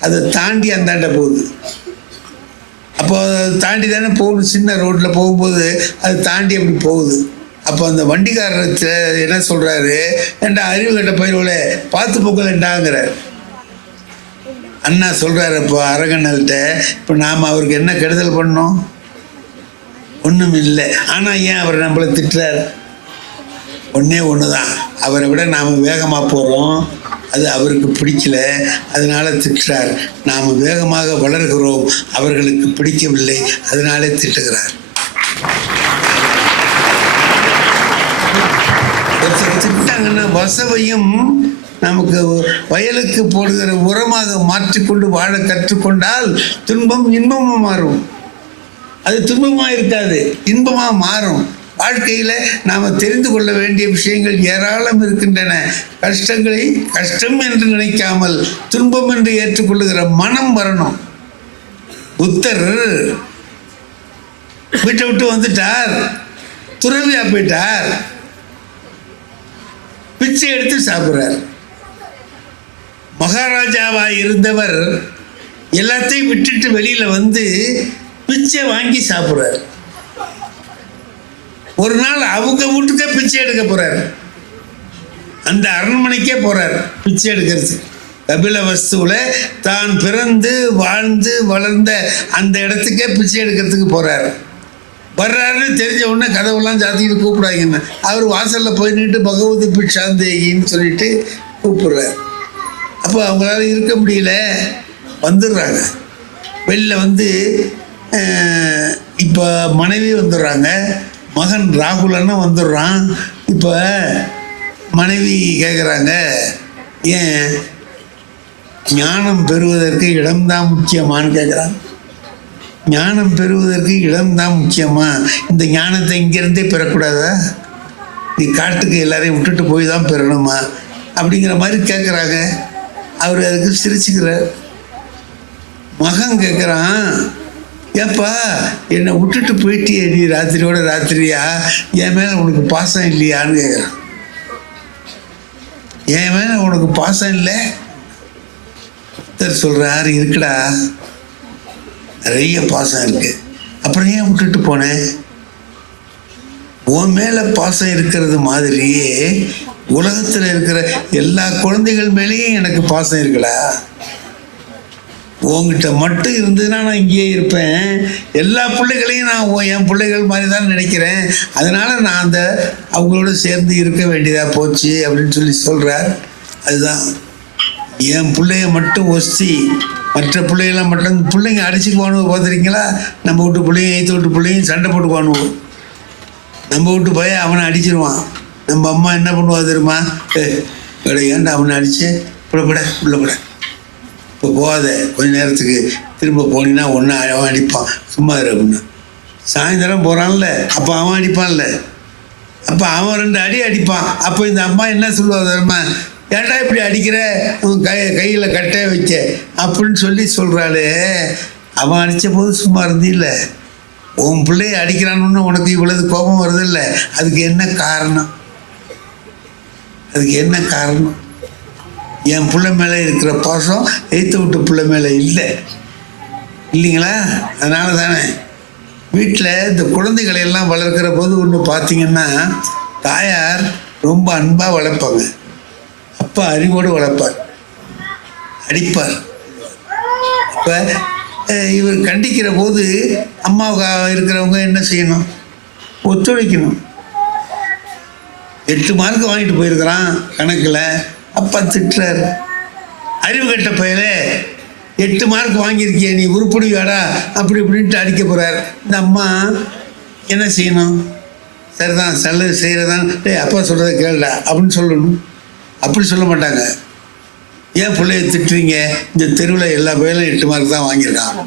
அதை தாண்டி அந்தாண்ட போகுது. அப்போ அதை தாண்டி தானே போகணும், சின்ன ரோட்டில் போகும்போது அது தாண்டி அப்படி போகுது. அப்போ அந்த வண்டிக்காரர் என்ன சொல்கிறாரு, ஏண்டா அறிவு கட்ட பயிரோலே பார்த்து போக்கலண்டாங்கிறார். அண்ணா சொல்கிறாரு இப்போ அரங்கண்ணல்கிட்ட, இப்போ நாம் அவருக்கு என்ன கெடுதல் பண்ணோம்? ஒன்றும் இல்லை. ஆனால் ஏன் அவர் நம்மளை திட்டுறார்? ஒன்றே ஒன்று தான், அவரை விட நாம் வேகமாக போகிறோம், அது அவருக்கு பிடிக்கல, அதனால் திட்டுறார். நாம் வேகமாக வளர்கிறோம், அவர்களுக்கு பிடிக்கவில்லை, அதனாலே திட்டுகிறார். திட்டாங்கன்னா வசவையும் நமக்கு வயலுக்கு போடுகிற உரமாக மாற்றிக்கொண்டு வாழ கற்றுக்கொண்டால் துன்பம் இன்பமாக மாறும். அது துன்பமாக இருக்காது, இன்பமாக மாறும். வாழ்க்கையில் நாம் தெரிந்து கொள்ள வேண்டிய விஷயங்கள் ஏராளம் இருக்கின்றன. கஷ்டங்களை கஷ்டம் என்று நினைக்காமல் துன்பம் என்று ஏற்றுக்கொள்ளுகிற மனம் வரணும். புத்தர் வீட்டை விட்டு வந்துட்டார், துறவியா போயிட்டார், பிச்சை எடுத்து சாப்பிட்றார். மகாராஜாவா இருந்தவர் எல்லாத்தையும் விட்டுட்டு வெளியில் வந்து பிச்சை வாங்கி சாப்பிட்றார். ஒரு நாள் அவங்க வீட்டுக்கே பிச்சை எடுக்க போகிறார், அந்த அரண்மனைக்கே போகிறார் பிச்சை எடுக்கிறது. கபிலவஸ்துவில் தான் பிறந்து வாழ்ந்து வளர்ந்த அந்த இடத்துக்கே பிச்சை எடுக்கிறதுக்கு போகிறார். வர்றாருன்னு தெரிஞ்ச உடனே கதவுலாம் சாத்திக்கிட்டு கூப்பிடாங்கன்னு அவர் வாசலில் போய் நின்று பகவதி பிட்சாந்தேகின்னு சொல்லிட்டு கூப்பிடுறார். அப்போ அவங்களால இருக்க முடியல, வந்துடுறாங்க. வெளியில் வந்து இப்போ மனைவி வந்துடுறாங்க, மகன் ராகுலன்னு வந்துடுறான். இப்போ மனைவி கேட்குறாங்க, ஏன் ஞானம் பெறுவதற்கு இடம்தான் முக்கியமானு கேட்குறாங்க. ஞானம் பெறுவதற்கு இடம்தான் முக்கியமா? இந்த ஞானத்தை இங்கேருந்தே பெறக்கூடாதா? நீ காட்டுக்கு எல்லாரையும் விட்டுட்டு போய் தான் பெறணுமா? அப்படிங்கிற மாதிரி கேட்குறாங்க. அவர் அதுக்கு சிரிச்சுக்கிறார். மகன் கேட்குறான், ஏப்பா என்னை விட்டுட்டு போயிட்டியே நீ ராத்திரியோட ராத்திரியா, என் மேலே உனக்கு பாசம் இல்லையான்னு கேட்குறான். என் மேலே உனக்கு பாசம் இல்லை? சொல்கிறாரு, இருக்குடா, நிறைய பாசம் இருக்கு. அப்புறம் ஏன் விட்டுட்டு போனேன்? உன் மேலே பாசம் இருக்கிறது மாதிரியே உலகத்தில் இருக்கிற எல்லா குழந்தைகள் மேலேயும் எனக்கு பாசம் இருக்குடா. உங்ககிட்ட மட்டும் இருந்ததுன்னா நான் இங்கேயே இருப்பேன். எல்லா பிள்ளைகளையும் நான் என் பிள்ளைகள் மாதிரி தான் நினைக்கிறேன். அதனால நான் அவங்களோட சேர்ந்து இருக்க வேண்டியதாக போச்சு அப்படின்னு சொல்லி சொல்கிறார். அதுதான் என் பிள்ளைய மட்டும் ஒஸ்தி, மற்ற பிள்ளைகளாம் மட்டும் பிள்ளைங்க அடிச்சுக்குவானுவோ பார்த்துருக்கீங்களா? நம்ம வீட்டு பிள்ளைங்க எய்த்து வீட்டு பிள்ளைங்க சண்டை போட்டுக்குவானுவோம். நம்ம வீட்டு பையன் அவனை அடிச்சிருவான். நம்ம அம்மா என்ன பண்ணுவா தெரியுமா? ஏன்டா அவனை அடிச்சு புள்ளப்பட உள்ளப்பட, இப்போ போகாத, கொஞ்ச நேரத்துக்கு திரும்ப போனீங்கன்னா ஒன்று அவன் அடிப்பான், சும்மா இரு அப்படின்னா. சாயந்தரம் போகிறான்ல, அப்போ அவன் அடிப்பான்ல, அப்போ அவன் 2 அடி அடிப்பான். அப்போ இந்த அம்மா என்ன சொல்லுவா தெரியுமா? ஏன்டா இப்படி அடிக்கிற, அவன் கையில் கட்டைய வைக்க அப்படின்னு சொல்லி சொல்கிறாளே. அவன் அடித்த போது சும்மா இருந்தில்ல, உன் பிள்ளைய அடிக்கிறான்னு உனக்கு இவ்வளவு கோபம் வருதில்ல, அதுக்கு என்ன காரணம்? அதுக்கு என்ன காரணம்? என் பிள்ளை மேலே இருக்கிற பாசம் எய்த்து விட்டு பிள்ளை மேலே இல்லை, இல்லைங்களா? அதனால தானே வீட்டில் இந்த குழந்தைகளை எல்லாம் வளர்க்குற போது ஒன்று பார்த்தீங்கன்னா, தாயார் ரொம்ப அன்பாக வளர்ப்பாங்க, அப்பா அறிவோடு வளர்ப்பார், அடிப்பார். இப்போ இவர் கண்டிக்கிற போது அம்மாவுக்கு இருக்கிறவங்க என்ன செய்யணும்? ஒத்துழைக்கணும். 8 மார்க் வாங்கிட்டு போயிருக்கிறான் கணக்கில், அப்பா திட்டுறார், அறிவு கட்ட பையலே 8 மார்க் வாங்கியிருக்கிய நீ உருப்படிவாடா அப்படி இப்படின்ட்டு அடிக்க போகிறார். இந்த அம்மா என்ன செய்யணும்? சரிதான், நல்லது செய்கிறதான், அப்பா சொல்கிறத கேளுடா அப்படின்னு சொல்லணும். அப்படி சொல்ல மாட்டாங்க. ஏன் பிள்ளைய திட்டுறீங்க? இந்த தெருவில் எல்லா பையலும் 8 மார்க் தான் வாங்கியிருக்கான்,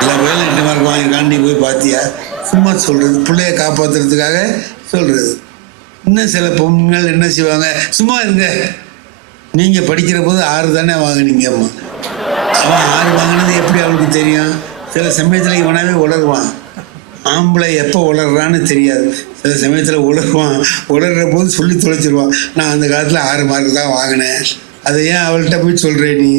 எல்லா பையலும் 8 மார்க் வாங்கியிருக்கான், நீ போய் பார்த்தியா? சும்மா சொல்கிறது, பிள்ளைய காப்பாற்றுறதுக்காக சொல்கிறது. இன்னும் சில பொண்ணுங்கள் என்ன செய்வாங்க? சும்மா இருங்க, நீங்கள் படிக்கிற போது 6 தானே வாங்கினீங்க அம்மா. அவன் 6 வாங்கினது எப்படி அவளுக்கு தெரியும்? சில சமயத்தில் இவனாவே உளருவான். ஆம்பளை எப்போ உளர்றான்னு தெரியாது. சில சமயத்தில் உளருவான். உளர்ற போது சொல்லி தொலைச்சிருவான், நான் அந்த காலத்தில் 6 மார்க் தான் வாங்கினேன். அதை ஏன் அவள்கிட்ட போய் சொல்கிற நீ?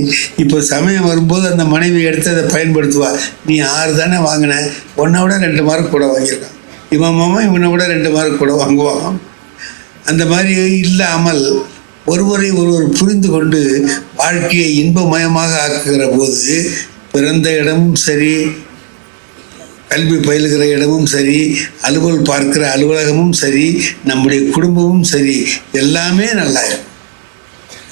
இப்போ சமயம் வரும்போது அந்த மனைவி எடுத்து அதை பயன்படுத்துவா. நீ 6 தானே வாங்கினேன், உன்னை விட 2 மார்க் கூட வாங்கியிருக்கான். இவன் மாமா இவனை விட 2 மார்க் கூட வாங்குவான். அந்த மாதிரி இல்லாமல் ஒருவரை ஒருவர் புரிந்து கொண்டு வாழ்க்கையை இன்பமயமாக ஆக்குகிற போது பிறந்த இடமும் சரி, கல்வி பயிலுகிற இடமும் சரி, அலுவல் பார்க்கிற அலுவலகமும் சரி, நம்முடைய குடும்பமும் சரி, எல்லாமே நல்லா இருக்கும்.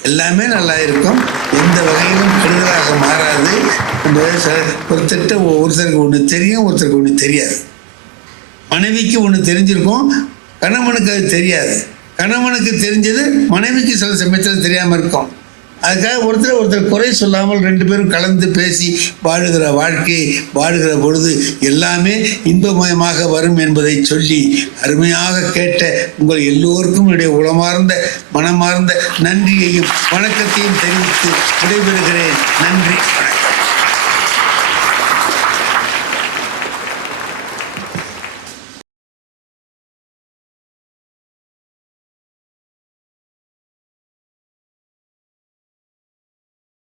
எல்லாமே நல்லா இருக்கும். எந்த வகையிலும் கெடுதலாக மாறாது. ஒருத்தருக்கு ஒன்று தெரியும், ஒருத்தருக்கு ஒன்று தெரியாது. மனைவிக்கு ஒன்று தெரிஞ்சிருக்கும், கணவனுக்கு அது தெரியாது. கணவனுக்கு தெரிஞ்சது மனைவிக்கு சில சமயத்தில் தெரியாமல் இருக்கும். அதுக்காக ஒருத்தர் குறை சொல்லாமல் 2 பேரும் கலந்து பேசி வாழுகிற வாழ்க்கை வாழுகிற பொழுது எல்லாமே இன்பமயமாக வரும் என்பதை சொல்லி அருமையாக கேட்ட உங்கள் எல்லோருக்கும் என்னுடைய உளமார்ந்த மனமார்ந்த நன்றியையும் வணக்கத்தையும் தெரிவித்து விடைபெறுகிறேன். நன்றி, வணக்கம்.